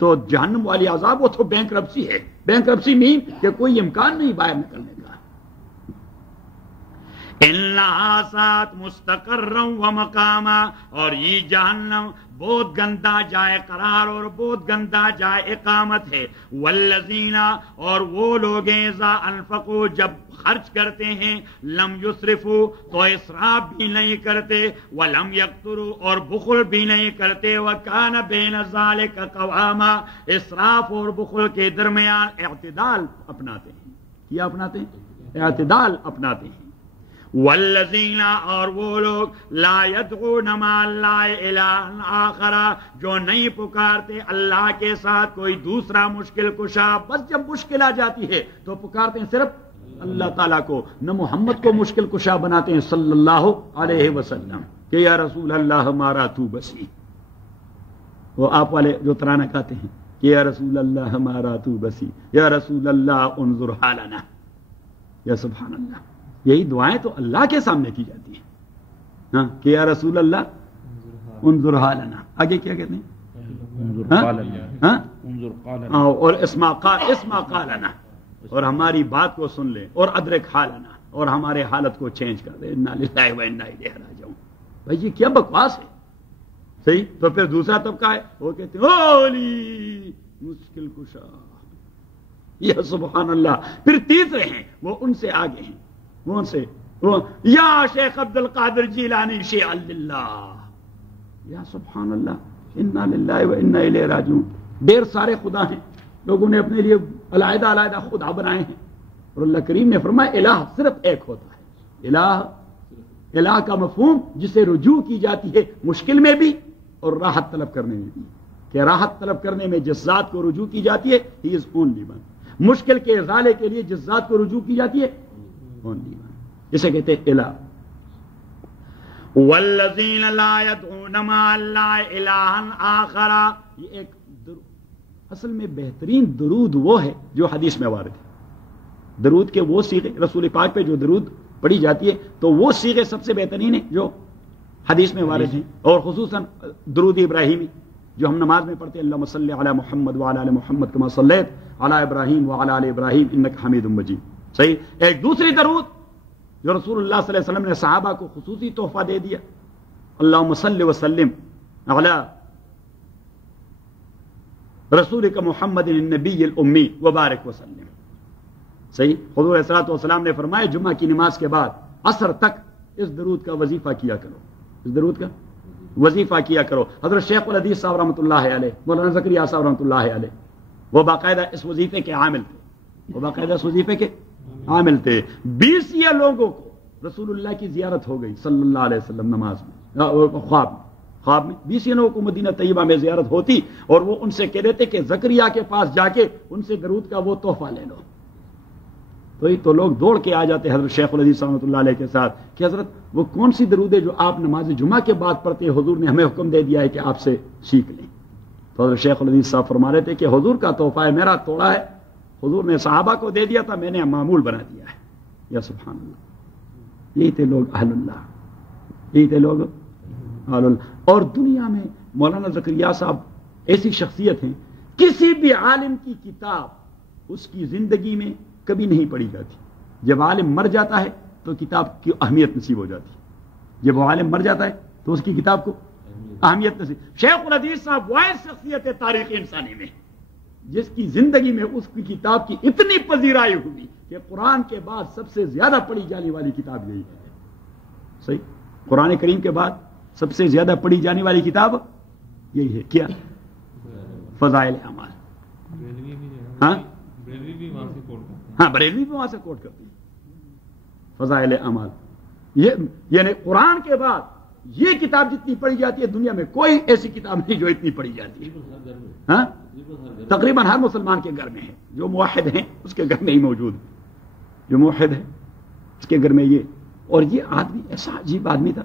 تو جہنم والی عذاب وہ تو بینک رپسی ہے. بینک رپسی مین کہ کوئی امکان نہیں باہر نکلنے کا. انہا سات مستقرا و مقاما، اور یہ جہنم بہت گندا جائے قرار اور بہت گندا جائے اقامت ہے. والذین، اور وہ لوگ ہیں اذا انفقوا، جب خرچ کرتے ہیں، لم یسرفوا، تو اسراف بھی نہیں کرتے، ولم یقتروا، اور بخل بھی نہیں کرتے، وکان بین ذلک قواما، اسراف اور بخل کے درمیان اعتدال اپناتے ہیں. کیا اپناتے ہیں؟ اعتدال اپناتے ہیں. والذین، اور وہ لوگ لا یدعون مع اللہ الہا آخر، جو نہیں پکارتے اللہ کے ساتھ کوئی دوسرا مشکل کشا. بس جب مشکل آ جاتی ہے تو پکارتے ہیں صرف اللہ تعالیٰ کو، نہ محمد کو مشکل کشا بناتے ہیں صلی اللہ علیہ وسلم کہ یا رسول اللہ ہمارا تو بسی. وہ آپ والے جو ترانہ گاتے ہیں کہ یا رسول اللہ ہمارا تو بسی، یا رسول اللہ انظر حالنا. یا سبحان اللہ، یہی دعائیں تو اللہ کے سامنے کی جاتی ہیں. ہاں کہ یا رسول اللہ انظر حالنا. آگے کیا کہتے ہیں؟ اور اسما قالنا، اور ہماری بات کو سن لے، اور ادرک حالنا، اور ہمارے حالت کو چینج کر دے. انا للہ و انا الیہ راجعون. بھائی یہ کیا بکواس ہے. صحیح. تو پھر دوسرا طبقہ ہے وہ کہتے ہیں اولی مشکل کشا، یا سبحان اللہ. پھر تیسرے ہیں وہ ان سے آگے ہیں، وہ ان سے یا شیخ عبد القادر جیلانی شیع اللہ. یا سبحان اللہ، انا للہ و انا الیہ راجعون. ڈیر سارے خدا ہیں، لوگوں نے اپنے لیے علیحدہ علیحدہ خدا بنائے ہیں، اور اللہ کریم نے فرمایا الہ صرف ایک ہوتا ہے. الہ کا مفہوم جسے رجوع کی جاتی ہے مشکل میں بھی اور راحت طلب کرنے میں بھی. کہ راحت طلب کرنے میں جس ذات کو رجوع کی جاتی ہے ہی از اونلی ون. مشکل کے ازالے کے لیے جس ذات کو رجوع کی جاتی ہے اونلی ون، جسے کہتے ہیں الہ. والذین لا یدعون مع اللہ الہا آخر، یہ ایک اصل میں بہترین درود وہ ہے جو حدیث میں وارد ہے. درود کے وہ صیغے، رسول پاک پہ جو درود پڑھی جاتی ہے تو وہ صیغے سب سے بہترین ہیں جو حدیث میں وارد ہیں. اور خصوصاً درود ابراہیمی جو ہم نماز میں پڑھتے ہیں، اللہم صلی علی محمد وعلی آل محمد کما صلیت علی ابراہیم وعلی آل ابراہیم انک حمید مجید. صحیح. ایک دوسری درود جو رسول اللہ صلی اللہ علیہ وسلم نے صحابہ کو خصوصی تحفہ دے دیا، اللہم صلی وسلم علی رسول کا محمد النبی الامی وبارک وسلم. صحیح. حضور صلی اللہ علیہ وسلم نے فرمایا جمعہ کی نماز کے بعد عصر تک اس درود کا وظیفہ کیا کرو، اس درود کا وظیفہ کیا کرو. حضرت شیخ الحدیث صاحب رحمۃ اللہ علیہ، مولانا زکریا صاحب رحمۃ اللہ علیہ، وہ باقاعدہ اس وظیفے کے عامل تھے. وہ باقاعدہ اس وظیفے کے عامل تھے. 20 لوگوں کو رسول اللہ کی زیارت ہو گئی صلی اللہ علیہ وسلم نماز میں، خواب میں 20 لوگوں کو مدینہ طیبہ میں زیارت ہوتی، اور وہ ان سے کہہ دیتے کہ زکریا کے پاس جا کے ان سے درود کا وہ تحفہ لے لو. تو لوگ دوڑ کے آ جاتے حضرت شیخ الحدیث رحمۃ اللہ علیہ کے ساتھ کہ حضرت وہ کون سی درود ہے جو آپ نماز جمعہ کے بعد پڑھتے ہیں، حضور نے ہمیں حکم دے دیا ہے کہ آپ سے سیکھ لیں. تو حضرت شیخ الحدیث صاحب فرما رہے تھے کہ حضور کا تحفہ ہے، میرا توڑا ہے، حضور نے صحابہ کو دے دیا تھا، میں نے معمول بنا دیا ہے. یا سبحان اللہ. یہی تھے لوگ اہل اللہ، یہی تھے لوگ اہل اللہ. اور دنیا میں مولانا زکریا صاحب ایسی شخصیت ہیں، کسی بھی عالم کی کتاب اس کی زندگی میں کبھی نہیں پڑھی جاتی. جب عالم مر جاتا ہے تو کتاب کی اہمیت نصیب ہو جاتی ہے. جب وہ عالم مر جاتا ہے تو اس کی کتاب کو اہمیت نصیب. شیخ الحدیث صاحب واحد شخصیت تاریخ انسانی میں جس کی زندگی میں اس کی کتاب کی اتنی پذیرائی ہوئی کہ قرآن کے بعد سب سے زیادہ پڑھی جانے والی کتاب یہی ہے. صحیح, قرآن کریم کے بعد سب سے زیادہ پڑھی جانے والی کتاب یہی ہے. کیا؟ فضائل اعمال. ہاں بریلوی بھی وہاں سے کوٹ کرتی ہے فضائل اعمال. یہ یعنی قرآن کے بعد یہ کتاب جتنی پڑھی جاتی ہے دنیا میں کوئی ایسی کتاب نہیں جو اتنی پڑھی جاتی ہے. ہاں تقریباً ہر مسلمان کے گھر میں ہے. جو موحد ہیں اس کے گھر میں ہی موجود ہے. جو موحد ہے اس کے گھر میں یہ. اور یہ آدمی ایسا عجیب آدمی تھا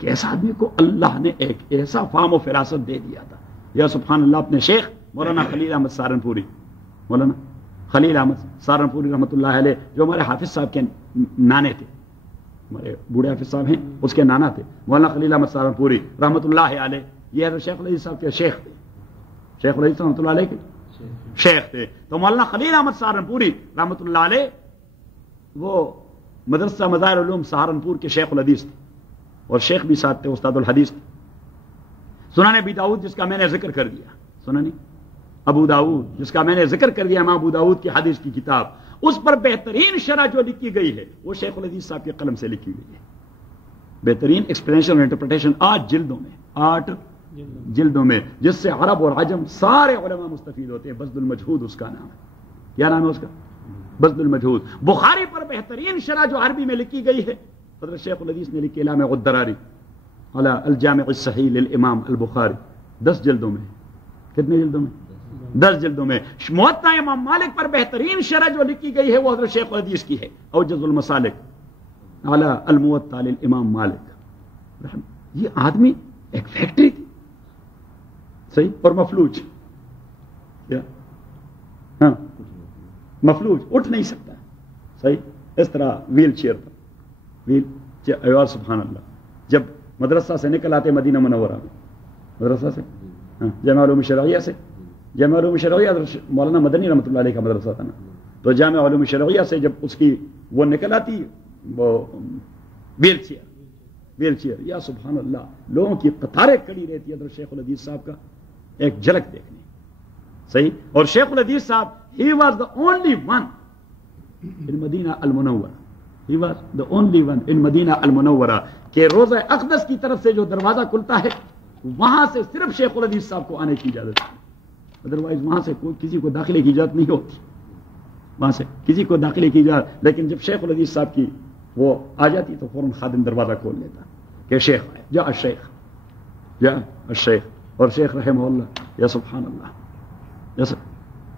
کہ ایسا آدمی کو اللہ نے ایک ایسا فہم و فراست دے دیا تھا. یا سبحان اللہ, اپنے شیخ مولانا خلیل احمد سہارنپوری, مولانا خلیل احمد سہارنپوری رحمۃ اللہ علیہ, جو ہمارے حافظ صاحب کے نانے تھے, ہمارے بوڑھے حافظ صاحب ہیں اس کے نانا تھے مولانا خلیل احمد سہارنپوری رحمۃ اللہ علیہ. یہ حضرت شیخ العزیز صاحب کے شیخ تھے. شیخ العزیز رحمۃ اللہ علیہ کے شیخ تھے. تو مولانا خلیل احمد سہارنپوری رحمۃ اللہ علیہ وہ مدرسہ مظاہر علوم سہارنپور کے شیخ الحدیث تھے, اور شیخ بھی ساتھ تھے, استاد الحدیث تھے. سنن ابی داؤد جس کا میں نے ذکر کر دیا, سنن ابو داؤد جس کا میں نے ذکر کر دیا, امام ابو داؤد کی حدیث کی کتاب, اس پر بہترین شرح جو لکھی گئی ہے وہ شیخ الحدیث صاحب کے قلم سے لکھی گئی ہے. بہترین ایکسپلینیشن اور انٹرپریٹیشن 8 جلدوں میں, جس سے عرب اور عجم سارے علماء مستفید ہوتے ہیں. بذل المجہود اس کا نام ہے. کیا نام ہے اس کا؟ بذل المجہود. بخاری پر بہترین شرح جو عربی میں لکھی گئی ہے حضرت شیخ الحدیث نے لکھی, علامہ الدراری علی الجامع الصحیح للامام البخاری, 10 جلدوں میں. کتنے جلدوں میں؟ 10 جلدوں میں. موطا امام مالک پر بہترین شرح جو لکھی گئی ہے وہ حضرت شیخ الحدیث کی ہے, اوجز المسالک علی الموطا للامام مالک. یہ آدمی ایک فیکٹری تھی, صحیح, اور مفلوج. کیا؟ ہاں مفلوج, اٹھ نہیں سکتا, صحیح. اس طرح ویل چیئر پر, ویل چیئر. سبحان اللہ, جب مدرسہ سے نکل آتے مدینہ منورہ میں, مدرسہ سے جامعہ علوم شرعیہ سے, جامعہ علوم شرعیہ مولانا مدنی رحمۃ اللہ علیہ کا مدرسہ تھا نا, تو جامعہ علوم شرعیہ سے جب اس کی وہ نکل آتی وہ ویل چیئر, یا سبحان اللہ, لوگوں کی قطاریں کڑی رہتی حضرت شیخ الحدیث صاحب کا ایک جھلک دیکھنے, صحیح. اور شیخ الحدیث صاحب he was the only one in Medina المنورہ, he was the only one in مدینہ المنورہ, کہ روضہ اقدس کی طرف سے جو دروازہ کھلتا ہے وہاں سے صرف شیخ الحدیث صاحب کو آنے کی اجازت ہے. ادروائز وہاں سے کسی کو داخلے کی اجازت نہیں ہوتی, وہاں سے کسی کو داخلے کی اجازت. لیکن جب شیخ الحدیث صاحب کی وہ آ جاتی تو فوراً خادم دروازہ کھول لیتا کہ شیخ آئے, جا الشیخ. اور شیخ رحمہ اللہ, یا سبحان اللہ,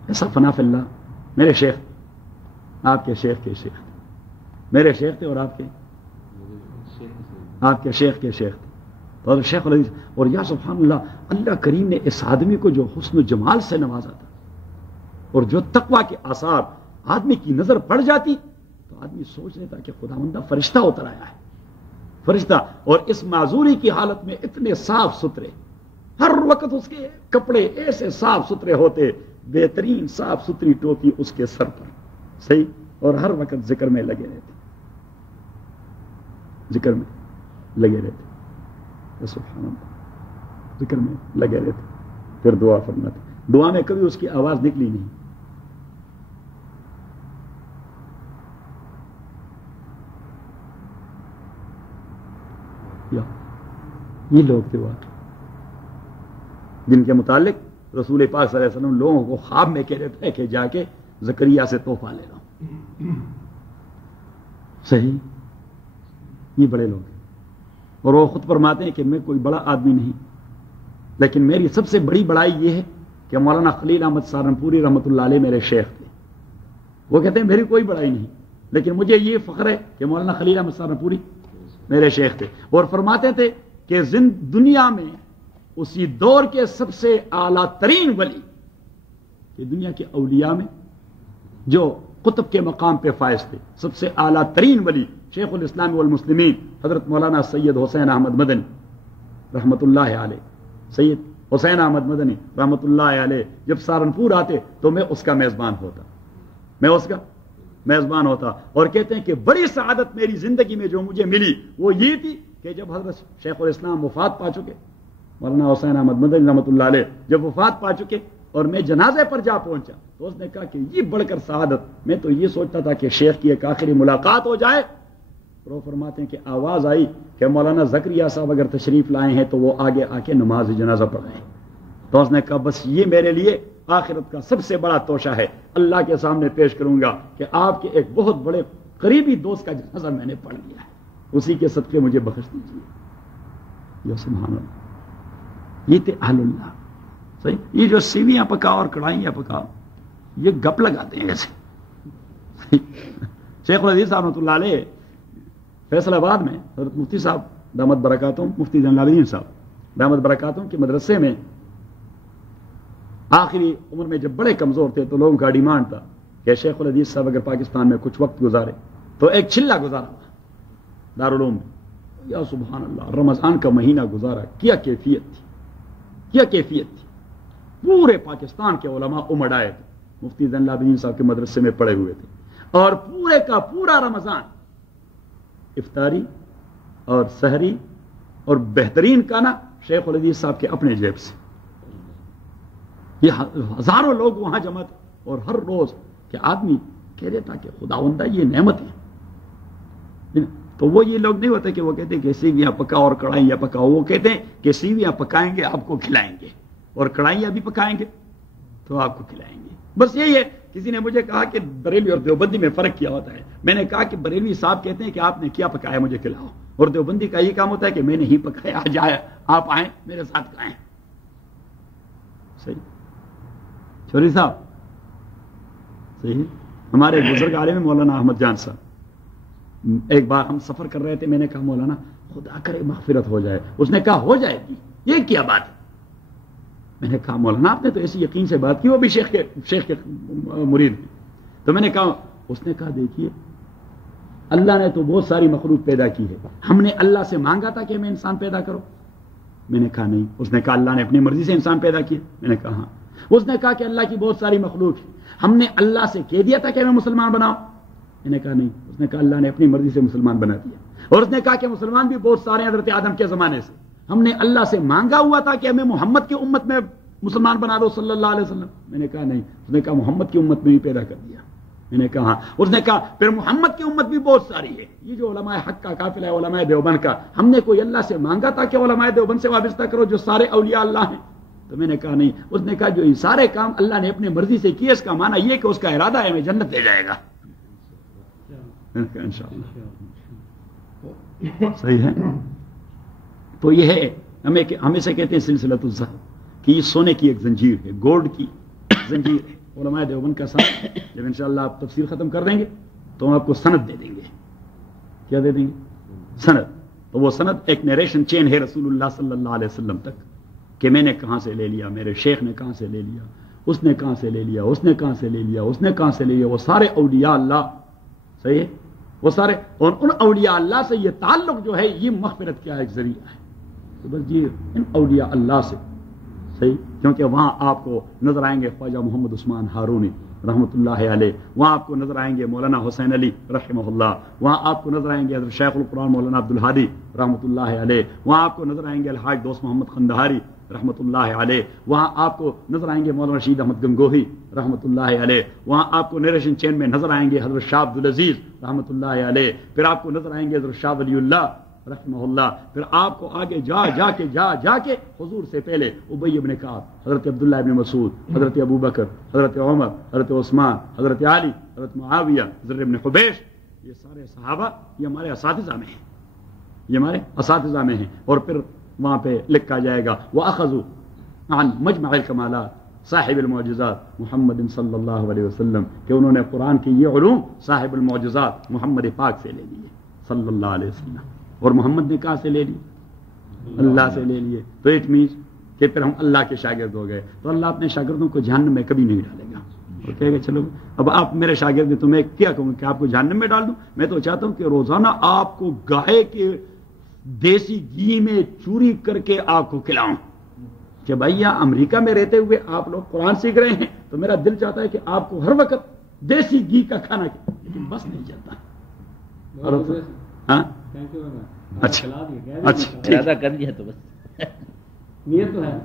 ایسا فنا فی اللہ. میرے شیخ, آپ کے شیخ کے شیخ, میرے شیخ تھے اور آپ کے شیخ کے شیخ تھے. اور شیخ الحدیث, اور یا سبحان اللہ, اللہ کریم نے اس آدمی کو جو حسن و جمال سے نوازا تھا, اور جو تقوی کے آثار آدمی کی نظر پڑ جاتی تو آدمی سوچ لیتا کہ خداوندہ فرشتہ اتر آیا ہے, فرشتہ. اور اس معذوری کی حالت میں اتنے صاف ستھرے, ہر وقت اس کے کپڑے ایسے صاف ستھرے ہوتے, بہترین صاف ستھری ٹوپی اس کے سر پر, صحیح. اور ہر وقت ذکر میں لگے رہتے, ذکر میں لگے رہتے, سبحان اللہ, ذکر میں لگے رہتے. پھر دعا فرماتے, دعا میں کبھی اس کی آواز نکلی نہیں. یہ لوگ تھے وہ جن کے متعلق رسول پاک صلی اللہ علیہ وسلم لوگوں کو خواب میں کہہ رہے تھے کہ جا کے زکریا سے تحفہ لے لو, صحیح. یہ بڑے لوگ ہیں, اور وہ خود فرماتے ہیں کہ میں کوئی بڑا آدمی نہیں, لیکن میری سب سے بڑی بڑائی یہ ہے کہ مولانا خلیل احمد سہارنپوری رحمۃ اللہ علیہ میرے شیخ تھے. وہ کہتے ہیں میری کوئی بڑائی نہیں, لیکن مجھے یہ فخر ہے کہ مولانا خلیل احمد سہارنپوری میرے شیخ تھے. اور فرماتے تھے کہ دنیا میں اسی دور کے سب سے اعلیٰ ترین ولی, کہ دنیا کے اولیاء میں جو قطب کے مقام پہ فائز تھے, سب سے اعلیٰ ترین ولی شیخ الاسلام والمسلمین حضرت مولانا سید حسین احمد مدنی رحمۃ اللہ علیہ. سید حسین احمد مدنی رحمۃ اللہ علیہ جب سہارنپور آتے تو میں اس کا میزبان ہوتا, اور کہتے ہیں کہ بڑی سعادت میری زندگی میں جو مجھے ملی وہ یہ تھی کہ جب حضرت شیخ الاسلام وفات پا چکے، مولانا حسین احمد مدنی رحمۃ اللہ علیہ جب وفات پا چکے اور میں جنازے پر جا پہنچا تو اس نے کہا کہ یہ بڑھ کر سعادت، میں تو یہ سوچتا تھا کہ شیخ کی ایک آخری ملاقات ہو جائے۔ اور وہ فرماتے ہیں کہ آواز آئی کہ مولانا زکریا صاحب اگر تشریف لائے ہیں تو وہ آگے آ کے نماز جنازہ پڑھائیں۔ تو اس نے کہا بس یہ میرے لیے آخرت کا سب سے بڑا توشہ ہے، اللہ کے سامنے پیش کروں گا کہ آپ کے ایک بہت بڑے قریبی دوست کا جنازہ میں نے پڑھ لیا ہے، اسی کے صدقے مجھے بخش دیجیے۔ یا سبحان اللہ، یہ تھے اہل اللہ۔ صحیح، یہ جو سیویاں پکاؤ اور کڑھائیاں پکاؤ یہ گپ لگاتے ہیں ایسے۔ شیخ العزیز رحمۃ اللہ علیہ فیصل آباد میں حضرت مفتی صاحب دامت برکاتہم، مفتی زین العابدین صاحب دامت برکاتہم کے مدرسے میں آخری عمر میں جب بڑے کمزور تھے تو لوگوں کا ڈیمانڈ تھا کہ شیخ الحدیث صاحب اگر پاکستان میں کچھ وقت گزارے تو ایک چلہ گزارا دارالعلوم میں۔ یا سبحان اللہ، رمضان کا مہینہ گزارا، کیا کیفیت تھی، کیا کیفیت تھی۔ پورے پاکستان کے علماء امڑ آئے تھے، مفتی زین العابدین صاحب کے مدرسے میں پڑے ہوئے تھے، اور پورے کا پورا رمضان افطاری اور سحری اور بہترین کھانا شیخ الحدیث صاحب کے اپنے جیب سے۔ یہ ہزاروں لوگ وہاں جمع تھے، اور ہر روز کہ آدمی کہہ دیتا کہ خداوندہ یہ نعمت ہے۔ تو وہ یہ لوگ نہیں ہوتے کہ وہ کہتے ہیں کہ سیویاں پکاؤ اور کڑھائیاں پکاؤ، وہ کہتے ہیں کہ سیویاں پکائیں گے آپ کو کھلائیں گے، اور کڑھائیاں بھی پکائیں گے تو آپ کو کھلائیں گے۔ بس یہی ہے۔ کسی نے مجھے کہا کہ بریلوی اور دیوبندی میں فرق کیا ہوتا ہے۔ میں نے کہا کہ بریلوی صاحب کہتے ہیں کہ آپ نے کیا پکایا مجھے کھلاؤ، اور دیوبندی کا یہ کام ہوتا ہے کہ میں نے ہی پکایا، آج آئے آپ آئیں میرے ساتھ کھائیں۔ صحیح چھوری صاحب، صحیح۔ ہمارے بزرگ عالم مولانا احمد جان صاحب، ایک بار ہم سفر کر رہے تھے، میں نے کہا مولانا خدا کرے مغفرت ہو جائے، اس نے کہا ہو جائے گی، یہ کیا بات ہے؟ میں نے کہا مولانا آپ نے تو ایسی یقین سے بات کی، وہ بھی شیخ کے مرید ہیں۔ تو میں نے کہا، اس نے کہا دیکھیے اللہ نے تو بہت ساری مخلوق پیدا کی ہے، ہم نے اللہ سے مانگا تھا کہ ہمیں انسان پیدا کرو؟ میں نے کہا نہیں۔ اس نے کہا اللہ نے اپنی مرضی سے انسان پیدا کیا؟ میں نے کہا ہاں۔ اس نے کہا کہ اللہ کی بہت ساری مخلوق ہے، ہم نے اللہ سے کہہ دیا تھا کہ ہمیں مسلمان بناؤ؟ میں نے کہا نہیں۔ اس نے کہا اللہ نے اپنی مرضی سے مسلمان بنا دیا۔ اور اس نے کہا کہ مسلمان بھی بہت سارے حضرت آدم کے زمانے سے، ہم نے اللہ سے مانگا ہوا تھا کہ ہمیں محمد کی امت میں مسلمان بنا دو صلی اللہ علیہ وسلم؟ میں نے کہا نہیں۔ اس نے کہا محمد کی امت میں بھی پیدا کر دیا؟ میں نے کہا ہاں۔ اس نے کہا پھر محمد کی امت بھی بہت ساری ہے، یہ جو علماء حق کا قافلہ ہے علماء دیوبند کا، ہم نے کوئی اللہ سے مانگا تھا کہ علماء دیوبند سے وابستہ کرو جو سارے اولیاء اللہ ہیں؟ تو میں نے کہا نہیں۔ اس نے کہا جو یہ سارے کام اللہ نے اپنی مرضی سے کیے، اس کا معنی یہ کہ اس کا ارادہ ہے ہمیں جنت لے جائے گا۔ انشاءاللہ صحیح ہے۔ تو یہ ہے، ہمیں سے کہتے ہیں سلسلۃ الذہب، کہ یہ سونے کی ایک زنجیر ہے، گولڈ کی زنجیر ہے۔ علماء دیوبند کا سند، جب انشاءاللہ آپ تفسیر ختم کر دیں گے تو ہم آپ کو سند دے دیں گے۔ کیا دے دیں گے؟ سند۔ تو وہ سند ایک نیریشن چین ہے رسول اللہ صلی اللہ علیہ وسلم تک، کہ میں نے کہاں سے لے لیا، میرے شیخ نے کہاں سے لے لیا، اس نے کہاں سے لے لیا، اس نے کہاں سے لے لیا، اس نے کہاں سے لے لیا۔ وہ سارے اولیاء اللہ، صحیح ہے، وہ سارے، اور ان اولیاء اللہ سے یہ تعلق جو ہے یہ مغفرت کا ایک ذریعہ ہے۔ تو بس یہ ان اولیاء اللہ سے، صحیح، کیونکہ وہاں آپ کو نظر آئیں گے خواجہ محمد عثمان ہارونی رحمۃ اللہ علیہ، وہاں آپ کو نظر آئیں گے مولانا حسین علی رحمہ اللہ، وہاں آپ کو نظر آئیں گے حضرت شیخ القرآن مولانا عبدالہادی رحمۃ اللہ علیہ، وہاں آپ کو نظر آئیں گے الحاج دوست محمد قندہاری رحمۃ اللہ علیہ، وہاں آپ کو نظر آئیں گے مولانا رشید احمد گنگوہی رحمۃ اللہ علیہ، وہاں آپ کو نیریشن چین میں نظر آئیں گے حضرت شاہ عبدالعزیز رحمۃ اللہ علیہ، پھر آپ کو نظر آئیں گے حضرت شاہ ولی اللہ رحمہ اللہ، پھر آپ کو آگے جا کے حضور سے پہلے ابی ابن کعب، حضرت عبداللہ ابن مسعود، حضرت ابو بکر، حضرت عمر، حضرت عثمان، حضرت علی، حضرت معاویہ، حضرت ابن حبیش، یہ سارے صحابہ یہ ہمارے اساتذہ میں ہیں، یہ ہمارے اساتذہ میں ہیں۔ اور پھر وہاں پہ لکھا جائے گا وَأَخَذُوا عَنْ مَجْمَعِ الْكَمَالَاتِ صاحب المعجزات محمد صلی اللہ علیہ وسلم، کہ انہوں نے قرآن کی یہ علوم صاحب المعجزات محمد پاک سے لے لیے صلی اللہ علیہ وسلم۔ اور محمد نے کہاں سے لے لیے؟ اللہ سے لے لیے۔ تو اٹ مینس کہ پھر ہم اللہ کے شاگرد ہو گئے، تو اللہ اپنے شاگردوں کو جہنم میں کبھی نہیں ڈالے گا۔ اور کہے گا چلو اب آپ میرے شاگرد ہیں تو میں کیا کہوں کہ آپ کو جہنم میں ڈال دوں؟ میں تو چاہتا ہوں کہ روزانہ آپ کو گائے کے دیسی گھی میں چوری کر کے آپ کو کھلاؤں، کہ بھائی یہاں امریکہ میں رہتے ہوئے آپ لوگ قرآن سیکھ رہے ہیں تو میرا دل چاہتا ہے کہ آپ کو ہر وقت دیسی گھی کا کھانا، لیکن بس نہیں چلتا۔ ہاں اچھا اچھا ارادہ کر لیا تو بس نیت تو ہے.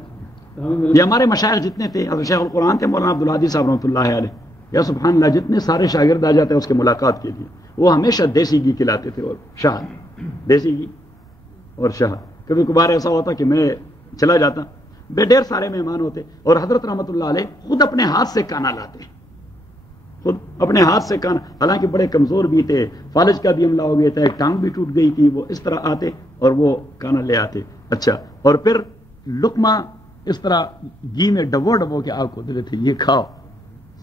یہ ہمارے مشائخ جتنے تھے، حضرت شیخ القرآن تھے مولانا عبدالہادی صاحب رحمۃ اللہ علیہ، یا سبحان اللہ جتنے سارے شاگرد آ جاتے ہیں اس کے ملاقات کے لیے، وہ ہمیشہ دیسی گھی کھلاتے تھے اور شہد، دیسی گھی اور شہد. کبھی کبھار ایسا ہوتا کہ میں چلا جاتا، بے ڈیر سارے مہمان ہوتے اور حضرت رحمۃ اللہ علیہ خود اپنے ہاتھ سے کانا لاتے، خود اپنے ہاتھ سے کانا، حالانکہ بڑے کمزور بھی تھے، فالج کا بھی حملہ ہو گیا تھا، ایک ٹانگ بھی ٹوٹ گئی تھی، وہ اس طرح آتے اور وہ کانا لے آتے. اچھا، اور پھر لقمہ اس طرح گھی میں ڈبو ڈبو کے آپ کو دے دیتے، یہ کھاؤ.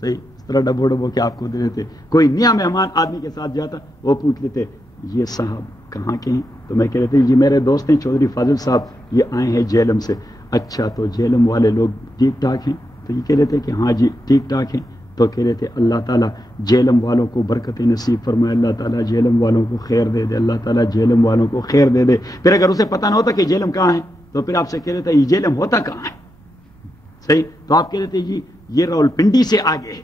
صحیح، اس طرح ڈبو ڈبو کے آپ کو دے دیتے. کوئی نیا مہمان آدمی کے ساتھ جاتا، وہ پوچھ لیتے یہ صاحب کہاں کے ہیں؟ تو میں کہہ رہے تھے جی میرے دوست ہیں چودھری فاضل صاحب، یہ آئے ہیں جہلم سے. اچھا، تو جہلم والے لوگ ٹھیک ٹھاک ہیں؟ تو یہ کہہ رہے تھے کہ ہاں جی ٹھیک ٹھاک ہیں. تو کہہ رہے تھے اللہ تعالیٰ جہلم والوں کو برکت نصیب فرمائے، اللہ تعالیٰ جہلم والوں کو خیر دے دے، اللہ تعالیٰ جہلم والوں کو خیر دے دے. پھر اگر اسے پتہ نہ ہوتا کہ جہلم کہاں ہے تو پھر آپ سے کہہ رہے تھے یہ جہلم ہوتا کہاں ہے؟ صحیح، تو آپ کہہ رہے تھے جی یہ راول پنڈی سے آگے ہے.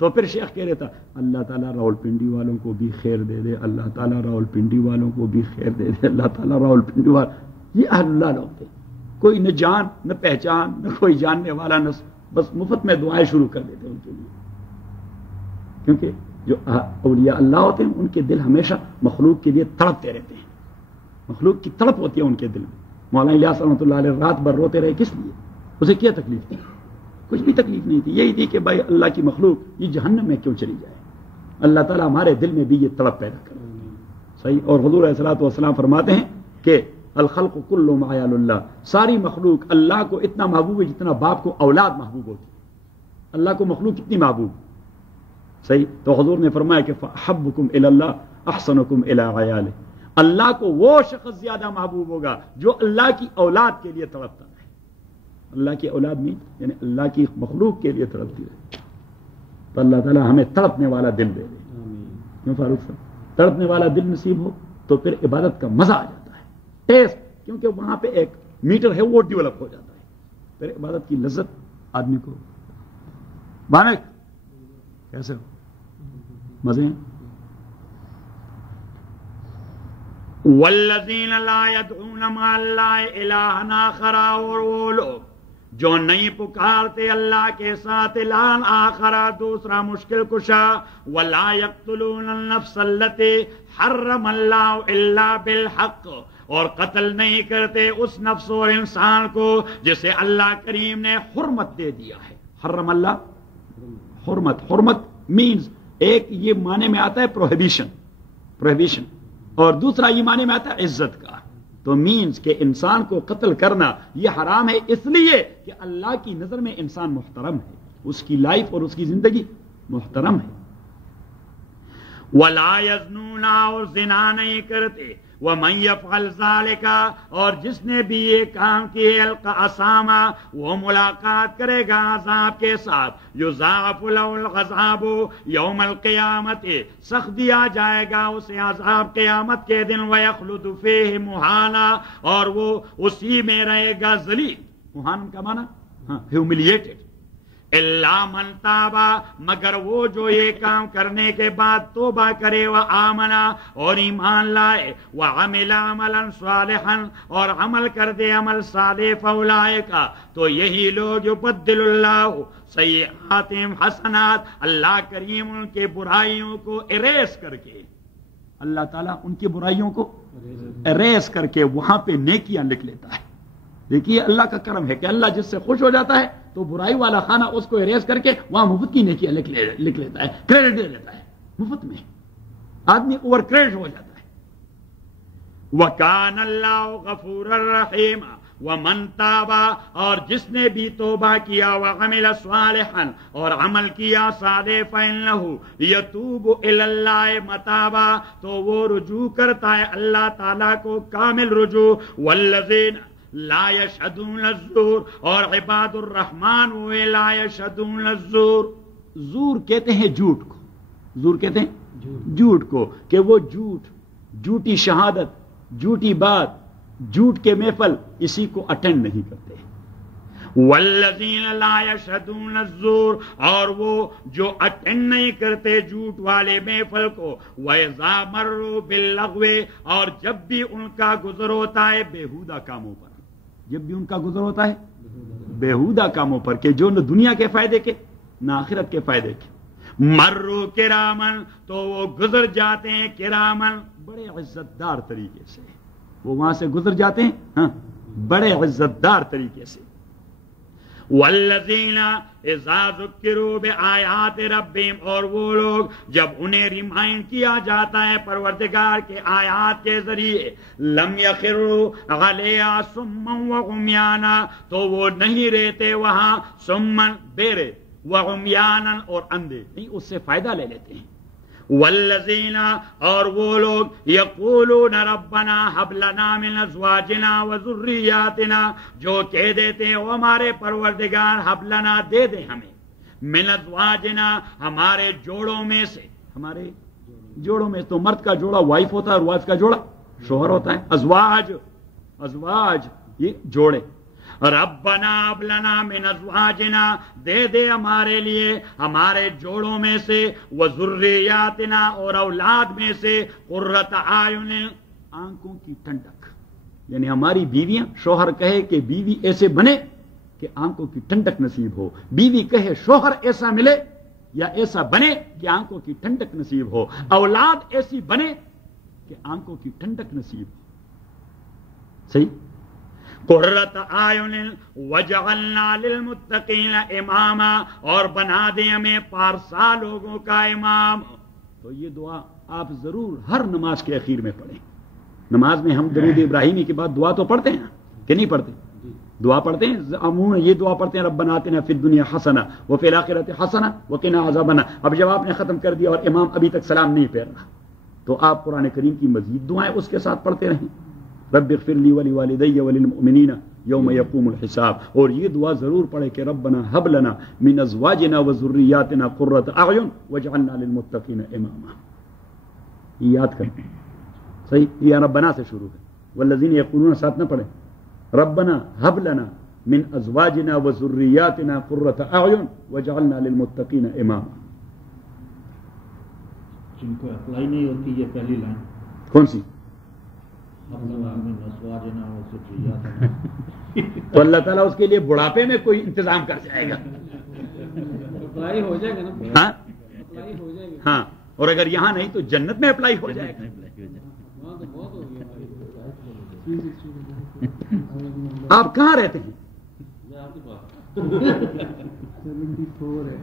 تو پھر شیخ کہہ رہا تھا اللہ تعالیٰ راول پنڈی والوں کو بھی خیر دے دے، اللہ تعالیٰ راول پنڈی والوں کو بھی خیر دے دے، اللہ تعالیٰ راول پنڈی والوں. یہ اہل اللہ لوگ تھے، کوئی نہ جان نہ پہچان، نہ کوئی جاننے والا، نہ بس مفت میں دعائیں شروع کر دیتے ان کے لیے. کیونکہ جو اولیاء اللہ ہوتے ہیں ان کے دل ہمیشہ مخلوق کے لیے تڑپتے رہتے ہیں، مخلوق کی تڑپ ہوتی ہے ان کے دل میں. مولانا الیاس رحمۃ اللہ علیہ رات بھر روتے رہے، کس لیے؟ اسے کیا تکلیف تھی؟ کچھ بھی تکلیف نہیں تھی، یہی تھی کہ بھائی اللہ کی مخلوق یہ جہنم میں کیوں چلی جائے، اللہ تعالیٰ ہمارے دل میں بھی یہ تڑپ پیدا کرے. صحیح. اور حضور علیہ الصلوۃ والسلام فرماتے ہیں کہ الخلق کل معیال اللہ، ساری مخلوق اللہ کو اتنا محبوب ہے جتنا باپ کو اولاد محبوب ہوتی ہے. اللہ کو مخلوق کتنی محبوب. صحیح. تو حضور نے فرمایا کہ فحبکم الی اللہ احسنکم الی عیالہ، اللہ کو وہ شخص زیادہ محبوب ہوگا جو اللہ کی اولاد کے لیے تڑپتا ہے. اللہ کی اولاد نہیں، یعنی اللہ کی مخلوق کے لیے تڑپتی رہے. تو اللہ تعالیٰ ہمیں تڑپنے والا دل دے دے. کیوں فاروق صاحب؟ تڑپنے والا دل نصیب ہو تو پھر عبادت کا مزہ آ جاتا ہے، ٹیسٹ، کیونکہ وہاں پہ ایک میٹر ہے وہ ڈیولپ ہو جاتا ہے، پھر عبادت کی لذت آدمی کو. بانک کیسے ہو؟ مزے ہیں. والذین لا يدعون مع اللہ الہا آخر، اور وہ لوگ جو نہیں پکارتے اللہ کے ساتھ الہا آخر، دوسرا مشکل کشا. ولا يقتلون النفس التي حرم اللہ الا بالحق، اور قتل نہیں کرتے اس نفس اور انسان کو جسے اللہ کریم نے حرمت دے دیا ہے. حرم اللہ، حرمت، حرمت مینز ایک یہ معنی میں آتا ہے پروہیبیشن، پروہیبیشن، اور دوسرا یہ معنی میں آتا ہے عزت کا. تو مینز کہ انسان کو قتل کرنا یہ حرام ہے اس لیے کہ اللہ کی نظر میں انسان محترم ہے، اس کی لائف اور اس کی زندگی محترم ہے. ولا یزنون، اور زنا نہیں کرتے. ومن یفعل ذلک، اور جس نے بھی یہ کام کیے، القا اسامہ، وہ ملاقات کرے گا عذاب کے ساتھ. یضاعف له العذاب یوم القیامت، سخت دیا جائے گا اسے عذاب قیامت کے دن. ویخلد فیہ مہانا، اور وہ اسی میں رہے گا ذلیل. مہان کا معنی ہیوملیٹڈ. اللہ من تابا، مگر وہ جو یہ کام کرنے کے بعد توبہ کرے، وہ آمنا، اور ایمان لائے، وہ عمل عملا صالحا، اور عمل کر دے عمل صالح، فاولئک، تو یہی لوگ یبدل اللہ سیئاتہم حسنات، اللہ کریم ان کے برائیوں کو اریز کر کے، اللہ تعالیٰ ان کی برائیوں کو اریز کر کے وہاں پہ نیکیاں لکھ لیتا ہے. دیکھیے اللہ کا کرم ہے کہ اللہ جس سے خوش ہو جاتا ہے تو برائی والا خانہ اس کو اریز کر کے وہاں مفت کی نیکیاں لکھ لیتا ہے، کریڈٹ دے دیتا ہے مفت میں. آدمی اوور کریڈٹ ہو جاتا ہے. وَكَانَ اللَّهُ غَفُورًا رَحِيمًا. وَمَن تَابَ، اور جس نے بھی توبہ کیا، وَعَمِلَ صَالِحًا، اور عمل کیا صالح، فَإِنَّهُ يَتُوبُ إِلَى اللَّهِ مَتَابًا، تو وہ رجوع کرتا ہے اللہ تعالیٰ کو کامل رجوع. وَالَّذِينَ لا یشہدون الزور، اور عباد الرحمن ہوئے لا یشہدون الزور. زور کہتے ہیں جھوٹ کو، زور کہتے ہیں جھوٹ کو، کہ وہ جھوٹ، جھوٹی شہادت، جھوٹی بات، جھوٹ کے محفل، اسی کو اٹینڈ نہیں کرتے. والذین لا یشهدون الزور، اور وہ جو اٹینڈ نہیں کرتے جھوٹ والے محفل کو، وَإِذَا مَرُّوا بِاللَّغْوِ، اور جب بھی ان کا گزر ہوتا ہے بیہودہ کاموں پر، جب بھی ان کا گزر ہوتا ہے بیہودہ کاموں پر کہ جو نہ دنیا کے فائدے کے نہ آخرت کے فائدے کے، مرو کرامن، تو وہ گزر جاتے ہیں کرامن، بڑے عزت دار طریقے سے، وہ وہاں سے گزر جاتے ہیں ہاں بڑے عزت دار طریقے سے۔ والذین اذا ذکروا بآیات ربہم، اور وہ لوگ جب انہیں ریمائنڈ کیا جاتا ہے پروردگار کے آیات کے ذریعے، لم یخروا علیہا صما وعمیانا، تو وہ نہیں رہتے وہاں صمن بہرے وعمیانا اور اندھے، نہیں اس سے فائدہ لے لیتے ہیں۔ والذین، اور وہ لوگ یقولون ربنا هب لنا من ازواجنا وذریاتنا، جو کہہ دیتے ہیں وہ ہمارے پروردگار هب لنا دے دے ہمیں، من ازواجنا ہمارے جوڑوں میں سے، ہمارے جوڑوں میں تو مرد کا جوڑا وائف ہوتا ہے اور وائف کا جوڑا شوہر ہوتا ہے، ازواج یہ جوڑے، ربنا اب لنا من ازواجنا دے دے ہمارے لیے ہمارے جوڑوں میں سے، وذریاتنا اور اولاد میں سے، قرۃ اعین آنکھوں کی ٹھنڈک، یعنی ہماری بیویاں، شوہر کہے کہ بیوی ایسے بنے کہ آنکھوں کی ٹھنڈک نصیب ہو، بیوی کہے شوہر ایسا ملے یا ایسا بنے کہ آنکھوں کی ٹھنڈک نصیب ہو، اولاد ایسی بنے کہ آنکھوں کی ٹھنڈک نصیب ہو، صحیح۔ قرۃ اعین وجعلنا للمتقین اماما، اور بنا دیں ہمیں پارسا لوگوں کا امام۔ تو یہ دعا آپ ضرور ہر نماز کے اخیر میں پڑھیں۔ نماز میں ہم درود ابراہیمی کے بعد دعا تو پڑھتے ہیں کہ نہیں پڑھتے؟ دعا پڑھتے ہیں، عموماً یہ دعا پڑھتے ہیں ربنا آتنا فی الدنیا حسنہ وفی الآخرۃ حسنہ وقنا عذاب النار۔ اب جب آپ نے ختم کر دیا اور امام ابھی تک سلام نہیں پھیر رہا تو آپ قرآن کریم کی مزید دعائیں اس کے ساتھ پڑھتے رہیں، رب اغفر لی ولوالدی وللمؤمنین یوم یقوم الحساب، اور یہ دعا ضرور پڑھے کہ ربنا هب لنا من ازواجنا وذریاتنا قرۃ اعین واجعلنا للمتقین اماما۔ یاد کریں، صحیح، یہ ربنا سے شروع ہے، والذین یقولون ساتھ نہ پڑھیں، ربنا هب لنا من ازواجنا وذریاتنا قرۃ اعین واجعلنا للمتقین اماما۔ جن کو اپلائی نہیں ہوتی یہ پہلی لائن کون سی؟ تو اللہ تعالیٰ اس کے لیے بڑھاپے میں کوئی انتظام کر جائے گا، اپلائی ہو جائے گا نا، ہاں اپلائی ہو جائے گا، ہاں، اور اگر یہاں نہیں تو جنت میں اپلائی ہو جائے گا۔ وہاں تو بہت ہو گیا۔ آپ کہاں رہتے ہیں؟ میں آپ کے پاس 74 ہے۔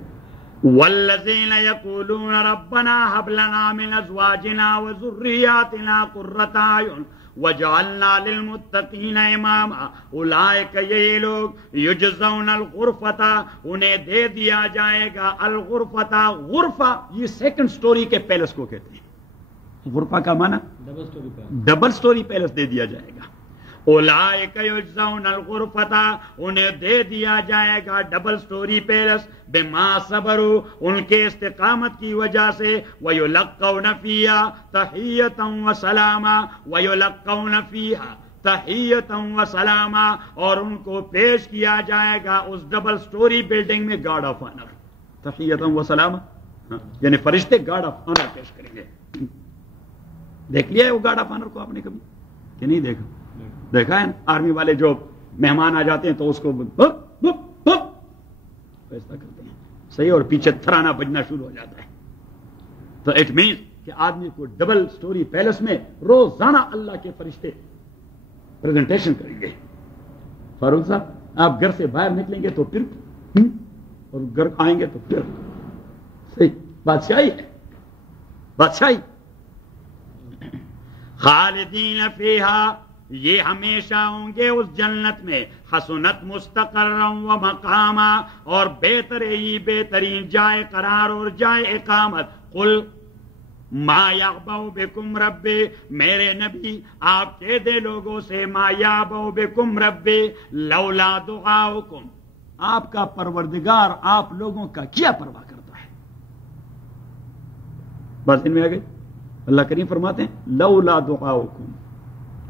والذین یقولون ربنا هب لنا من ازواجنا وذریاتنا قرۃ اعین وجعلنا للمتقین اماما، اولئک یہ لوگ یجزون الغرفۃ انہیں دے دیا جائے گا الغرفۃ، غرفہ یہ سیکنڈ سٹوری کے پیلس کو کہتے ہیں، غرفہ کا معنی ڈبل سٹوری پہ ڈبل سٹوری پیلس دے دیا جائے گا، اولئک یجزون الغرفۃ انہیں دے دیا جائے گا ڈبل سٹوری پیلس، بما صبروا ان کے استقامت کی وجہ سے، ویلقون فیہا تحیۃ وسلاما، ویلقون فیہا تحیۃ وسلاما، اور ان کو پیش کیا جائے گا اس ڈبل سٹوری بلڈنگ میں گارڈ آف آنر، تحیۃ وسلاما، یعنی فرشتے گارڈ آف آنر پیش کریں گے۔ دیکھ لیا ہے وہ گارڈ آف آنر کو آپ نے کبھی کہ نہیں دیکھا؟ دیکھا ہے آرمی والے جو مہمان آ جاتے ہیں تو اس کو ایسا کرتے ہیں، صحیح، اور پیچھے تھرانا بجنا شروع ہو جاتا ہے۔ تو اٹ مینس کہ آدمی کو ڈبل سٹوری پیلس میں روزانہ اللہ کے فرشتے پریزنٹیشن کریں گے۔ فاروق صاحب آپ گھر سے باہر نکلیں گے تو پھر اور گھر آئیں گے تو پھر، صحیح، بادشاہی ہے، بادشاہی۔ خالدین فیہا یہ ہمیشہ ہوں گے اس جنت میں، حسنت مستقرا و مقاما، اور بہتر ہی بہترین جائے قرار اور جائے اقامت۔ قل ما یعبأ بکم ربی، میرے نبی آپ کہہ دے لوگوں سے، ما یعبأ بکم ربی لولا دعاؤکم، آپ کا پروردگار آپ لوگوں کا کیا پرواہ کرتا ہے؟ بس ان میں آ گئی۔ اللہ کریم فرماتے ہیں لولا دعاؤکم،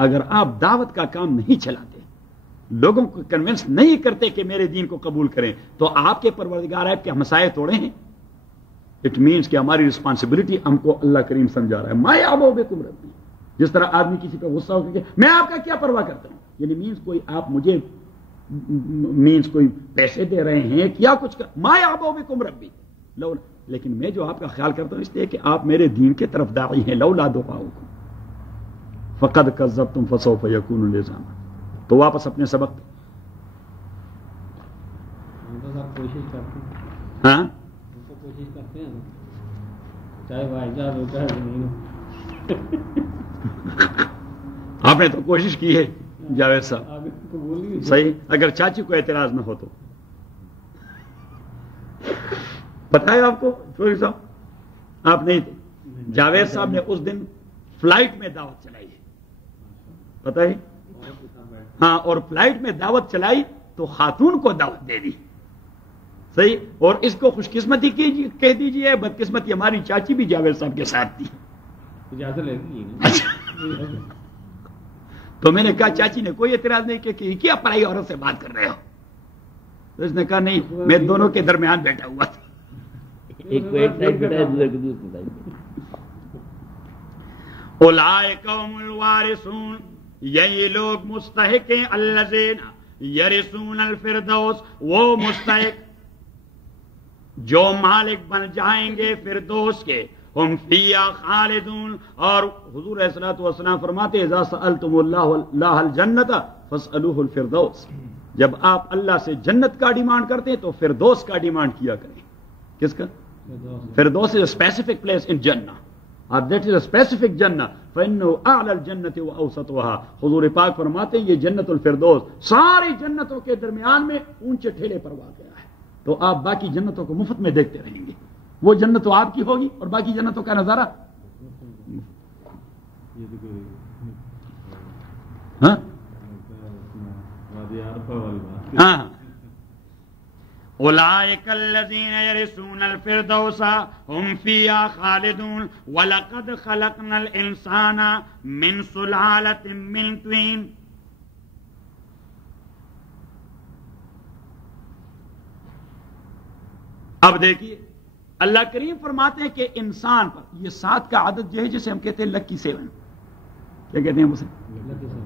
اگر آپ دعوت کا کام نہیں چلاتے، لوگوں کو کنونس نہیں کرتے کہ میرے دین کو قبول کریں، تو آپ کے پروردگار عیب کے ہمسائے توڑے ہیں. اٹ مینس کہ ہماری رسپانسبلٹی ہم کو اللہ کریم سمجھا رہا ہے. ما یعبأ بکم ربی، جس طرح آدمی کسی پہ غصہ ہو کہ میں آپ کا کیا پرواہ کرتا ہوں، یعنی مینس کوئی آپ مجھے مینس کوئی پیسے دے رہے ہیں کیا کچھ کر، ما یعبأ بکم ربی لیکن میں جو آپ کا خیال کرتا ہوں اس لیے کہ آپ میرے دین کے طرف داعی ہیں. لولا دعاؤکم فقد کذبتم فسوف یکون لزاما. تو واپس اپنے سبق پہ. کوشش کرتے ہیں، ہاں کوشش کرتے ہیں چاہے بھائی جان ہو چاہے زمین ہو. آپ نے تو کوشش کی ہے جاوید صاحب، آگے تو بولی صحیح. اگر چاچی کو اعتراض نہ ہو تو پتا ہے آپ کو چوہدری صاحب، آپ نہیں تھے. جاوید صاحب نے اس دن فلائٹ میں دعوت چلائی ہے، پتا ہے؟ ہاں، اور فلائٹ میں دعوت چلائی تو خاتون کو دعوت دے دی. صحیح. اور اس کو خوش قسمتی کہہ دیجیے، بدقسمتی ہماری چاچی بھی جاوید صاحب کے ساتھ تھی. اجازت لگی. تو میں نے کہا چاچی نے کوئی اعتراض نہیں کیا کہ کیا پرائی عورت سے بات کر رہے ہو. تو اس نے کہا نہیں، میں دونوں کے درمیان بیٹھا ہوا تھا. ایک کو ایک سائڈ بیٹھا ہے، دوسرے کو دوسری سائڈ بیٹھا. اولئک هم الوارثون، یہی لوگ مستحق ہیں، الذین یرثون الفردوس، وہ مستحق جو مالک بن جائیں گے فردوس کے. ہم فیہا خالدون، اور حضور علیہ الصلوۃ والسلام فرماتے اذا سألتم اللہ الجنۃ فاسألوہ الفردوس. جب آپ اللہ سے جنت کا ڈیمانڈ کرتے ہیں تو فردوس کا ڈیمانڈ کیا کریں. کس کا؟ فردوس از اے اسپیسیفک پلیس ان جنہ، دیٹ از اے اسپیسیفک جنہ فإنه اعلی الجنۃ واوسطها. حضور پاک فرماتے ہیں یہ جنت الفردوس ساری جنتوں کے درمیان میں اونچے ٹھیلے پر واقع ہے. تو آپ باقی جنتوں کو مفت میں دیکھتے رہیں گے. وہ جنت تو آپ کی ہوگی اور باقی جنتوں کا نظارہ ہاں ہاں. اولئک الذین یرثون الفردوس هم فیہا خالدون ولقد خلقنا الانسان من سلالۃ من طین. اب دیکھیے اللہ کریم فرماتے ہیں کہ انسان پر یہ 7 کا عدد جو ہے جسے ہم کہتے ہیں لکی 7، کیا کہتے ہیں اسے؟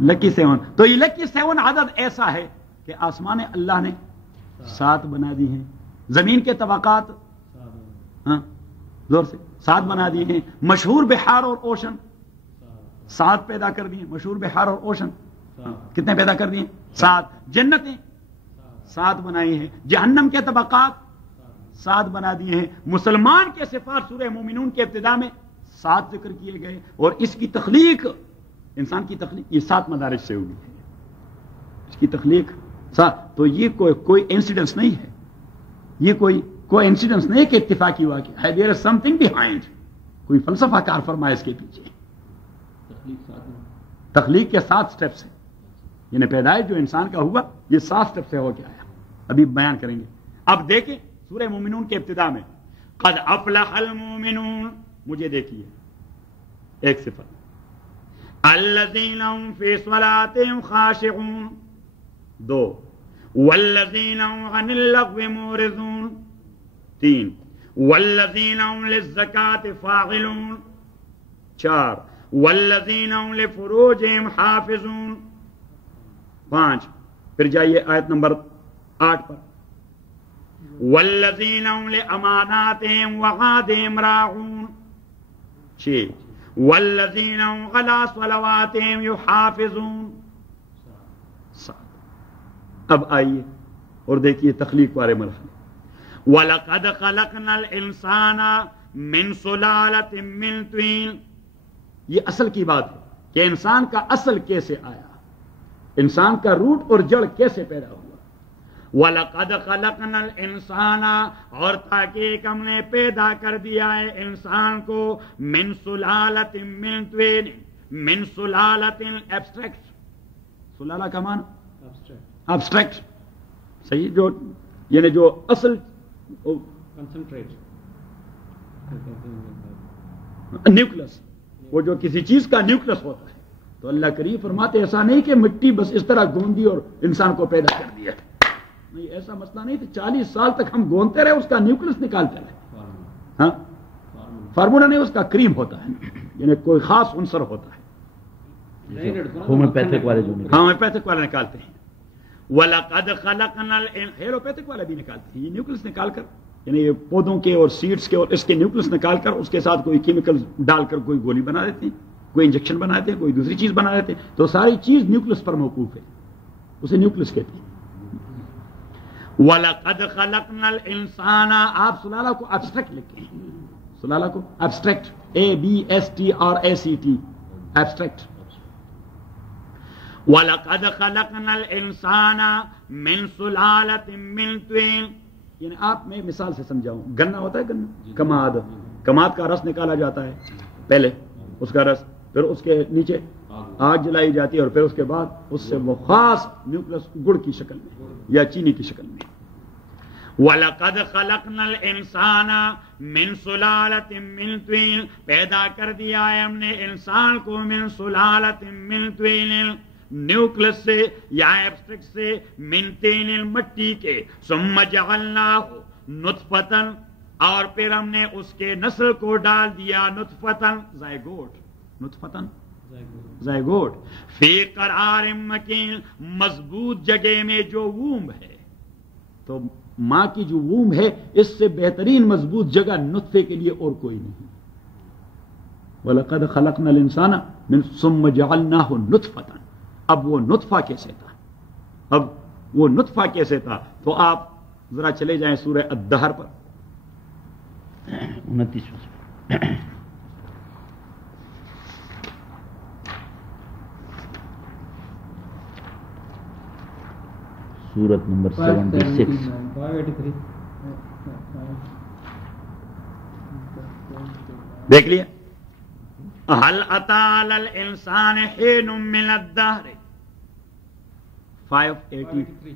لکی 7. تو یہ لکی 7 عدد ایسا ہے کہ آسمان اللہ نے 7 بنا دی ہیں، زمین کے طبقات ہاں زور سے 7 بنا دیے ہیں، مشہور بحار اور اوشن 7 پیدا کر دیے. مشہور بحار اور اوشن کتنے پیدا کر دیے؟ 7. جنتیں 7 بنائی ہیں، جہنم کے طبقات 7 بنا دیے ہیں. مسلمان کے صفات سورہ مومنون کے ابتدا میں 7 ذکر کیے گئے، اور اس کی تخلیق، انسان کی تخلیق یہ 7 مدارج سے ہوئی ہے. اس کی تخلیق 7. تو یہ کوئی انسیڈنس نہیں ہے، یہ کوئی انسیڈنس نہیں کہ اتفاقی واقعہ ہے. دیر از سم تھنگ بیہائنڈ، کوئی فلسفہ کار فرمایا اس کے پیچھے. تخلیق کے 7 سٹیپس ہیں، یعنی پیدائش جو انسان کا ہوا یہ 7 سٹیپ سے ہو کے آیا. ابھی بیان کریں گے. اب دیکھیں سورہ مومنون کے ابتدا میں قد افلح المومنون، مجھے دیکھیے ایک صفت، الذین هم فی صلاتهم خاشعون. 2 والذین هم عن اللغو معرضون. 3 والذین هم للزکاة فاعلون. 4 والذین هم لفروجهم حافظون. 5 پھر جائیے آیت نمبر 8 پر، والذین هم لأماناتهم وعهدهم راعون. 6 والذین هم علی صلواتهم یحافظون. 7. اب آئیے اور دیکھیے تخلیق والے مرحلے. وَلَقَدْ خَلَقْنَا الْإِنسَانَ مِنْ سُلَالَةٍ مِّن طِينٍ. یہ اصل کی بات ہے کہ انسان کا اصل کیسے آیا، انسان کا روٹ اور جڑ کیسے پیدا ہوا. وَلَقَدْ خَلَقْنَا الْإِنسَانَ، اور تحقیق ہم نے پیدا کر دیا ہے انسان کو، مِنْ سُلَالَةٍ مِّن طِينٍ. مِنْ سُلَالَةٍ ایبسٹریکٹ، سلالہ کا معنی ایبسٹریکٹ، صحیح، جو یعنی جو اصل نیوکلس، وہ جو کسی چیز کا نیوکلس ہوتا ہے. تو اللہ کریم فرماتے ایسا نہیں کہ مٹی بس اس طرح گوندی اور انسان کو پیدا کر دیا، نہیں ایسا مسئلہ نہیں تھا، 40 سال تک ہم گوندتے رہے، اس کا نیوکلس نکالتے رہے. ہاں فارمولا نہیں، اس کا کریم ہوتا ہے، یعنی کوئی خاص عنصر ہوتا ہے. ہومیوپیتھک والے جو ہاں ہومیوپیتھک والے نکالتے ہیں. وَلَقَدْ خَلَقْنَا ہیلوپیتھک والے بھی نکالتے ہیں، یہ نیوکلس نکال کر، یعنی یہ پودوں کے اور سیڈز کے اور اس کے نیوکلس نکال کر اس کے ساتھ کوئی کیمیکل ڈال کر کوئی گولی بنا دیتے ہیں، کوئی انجیکشن بنا دیتے ہیں، کوئی دوسری چیز بنا دیتے ہیں، تو ساری چیز نیوکلس پر موقوف ہے، اسے نیوکلس کہتے ہیں. وَلَقَدْ خَلَقْنَا الْإِنسَانَ، آپ سلالہ کو ایبسٹریکٹ لکھیں، سلالہ کو ایبسٹریکٹ، ABSTRACT، ایبسٹریکٹ. وَلَقَدْ خَلَقْنَا الْإِنسَانَ مِنْ سُلَالَةٍ مِّنْ طِينٍ، یعنی آپ میں مثال سے سمجھاؤں، گنا ہوتا ہے گنا، کماد کا رس نکالا جاتا ہے پہلے، اس کا رس، پھر اس کے نیچے آگ جلائی جاتی ہے، اور پھر اس کے بعد اس سے وہ خاص نیوکلس گڑ کی شکل میں یا چینی کی شکل میں. وَلَقَدْ خَلَقْنَا الْإِنسَانَ مِنْ سُلَالَةٍ مِّنْ طِينٍ، پیدا کر دیا ہے ہم نے انسان کو مِنْ سُلَالَةٍ مِّنْ طِينٍ، نیوکلس سے یا ایبسٹریکٹ سے، من طین، مٹی کے، ثم جعلناہ نطفۃ، اور پھر ہم نے اس کے نسل کو ڈال دیا نطفتن، زائگوٹ، نطفتن زائگوٹ، فی قرار مکین، مضبوط جگہ میں جو ووم ہے. تو ماں کی جو ووم ہے اس سے بہترین مضبوط جگہ نطفے کے لیے اور کوئی نہیں. وَلَقَدْ خَلَقْنَا الْإِنسَانَ مِنْ ثُمَّ جَعَلْنَاهُ نُطْفَةً. اب وہ نطفہ کیسے تھا، اب وہ نطفہ کیسے تھا، تو آپ ذرا چلے جائیں سورہ الدہر پر، 29 سورت نمبر 76. 583. دیکھ لیا. هل أتى على الإنسان حين من الدهر 583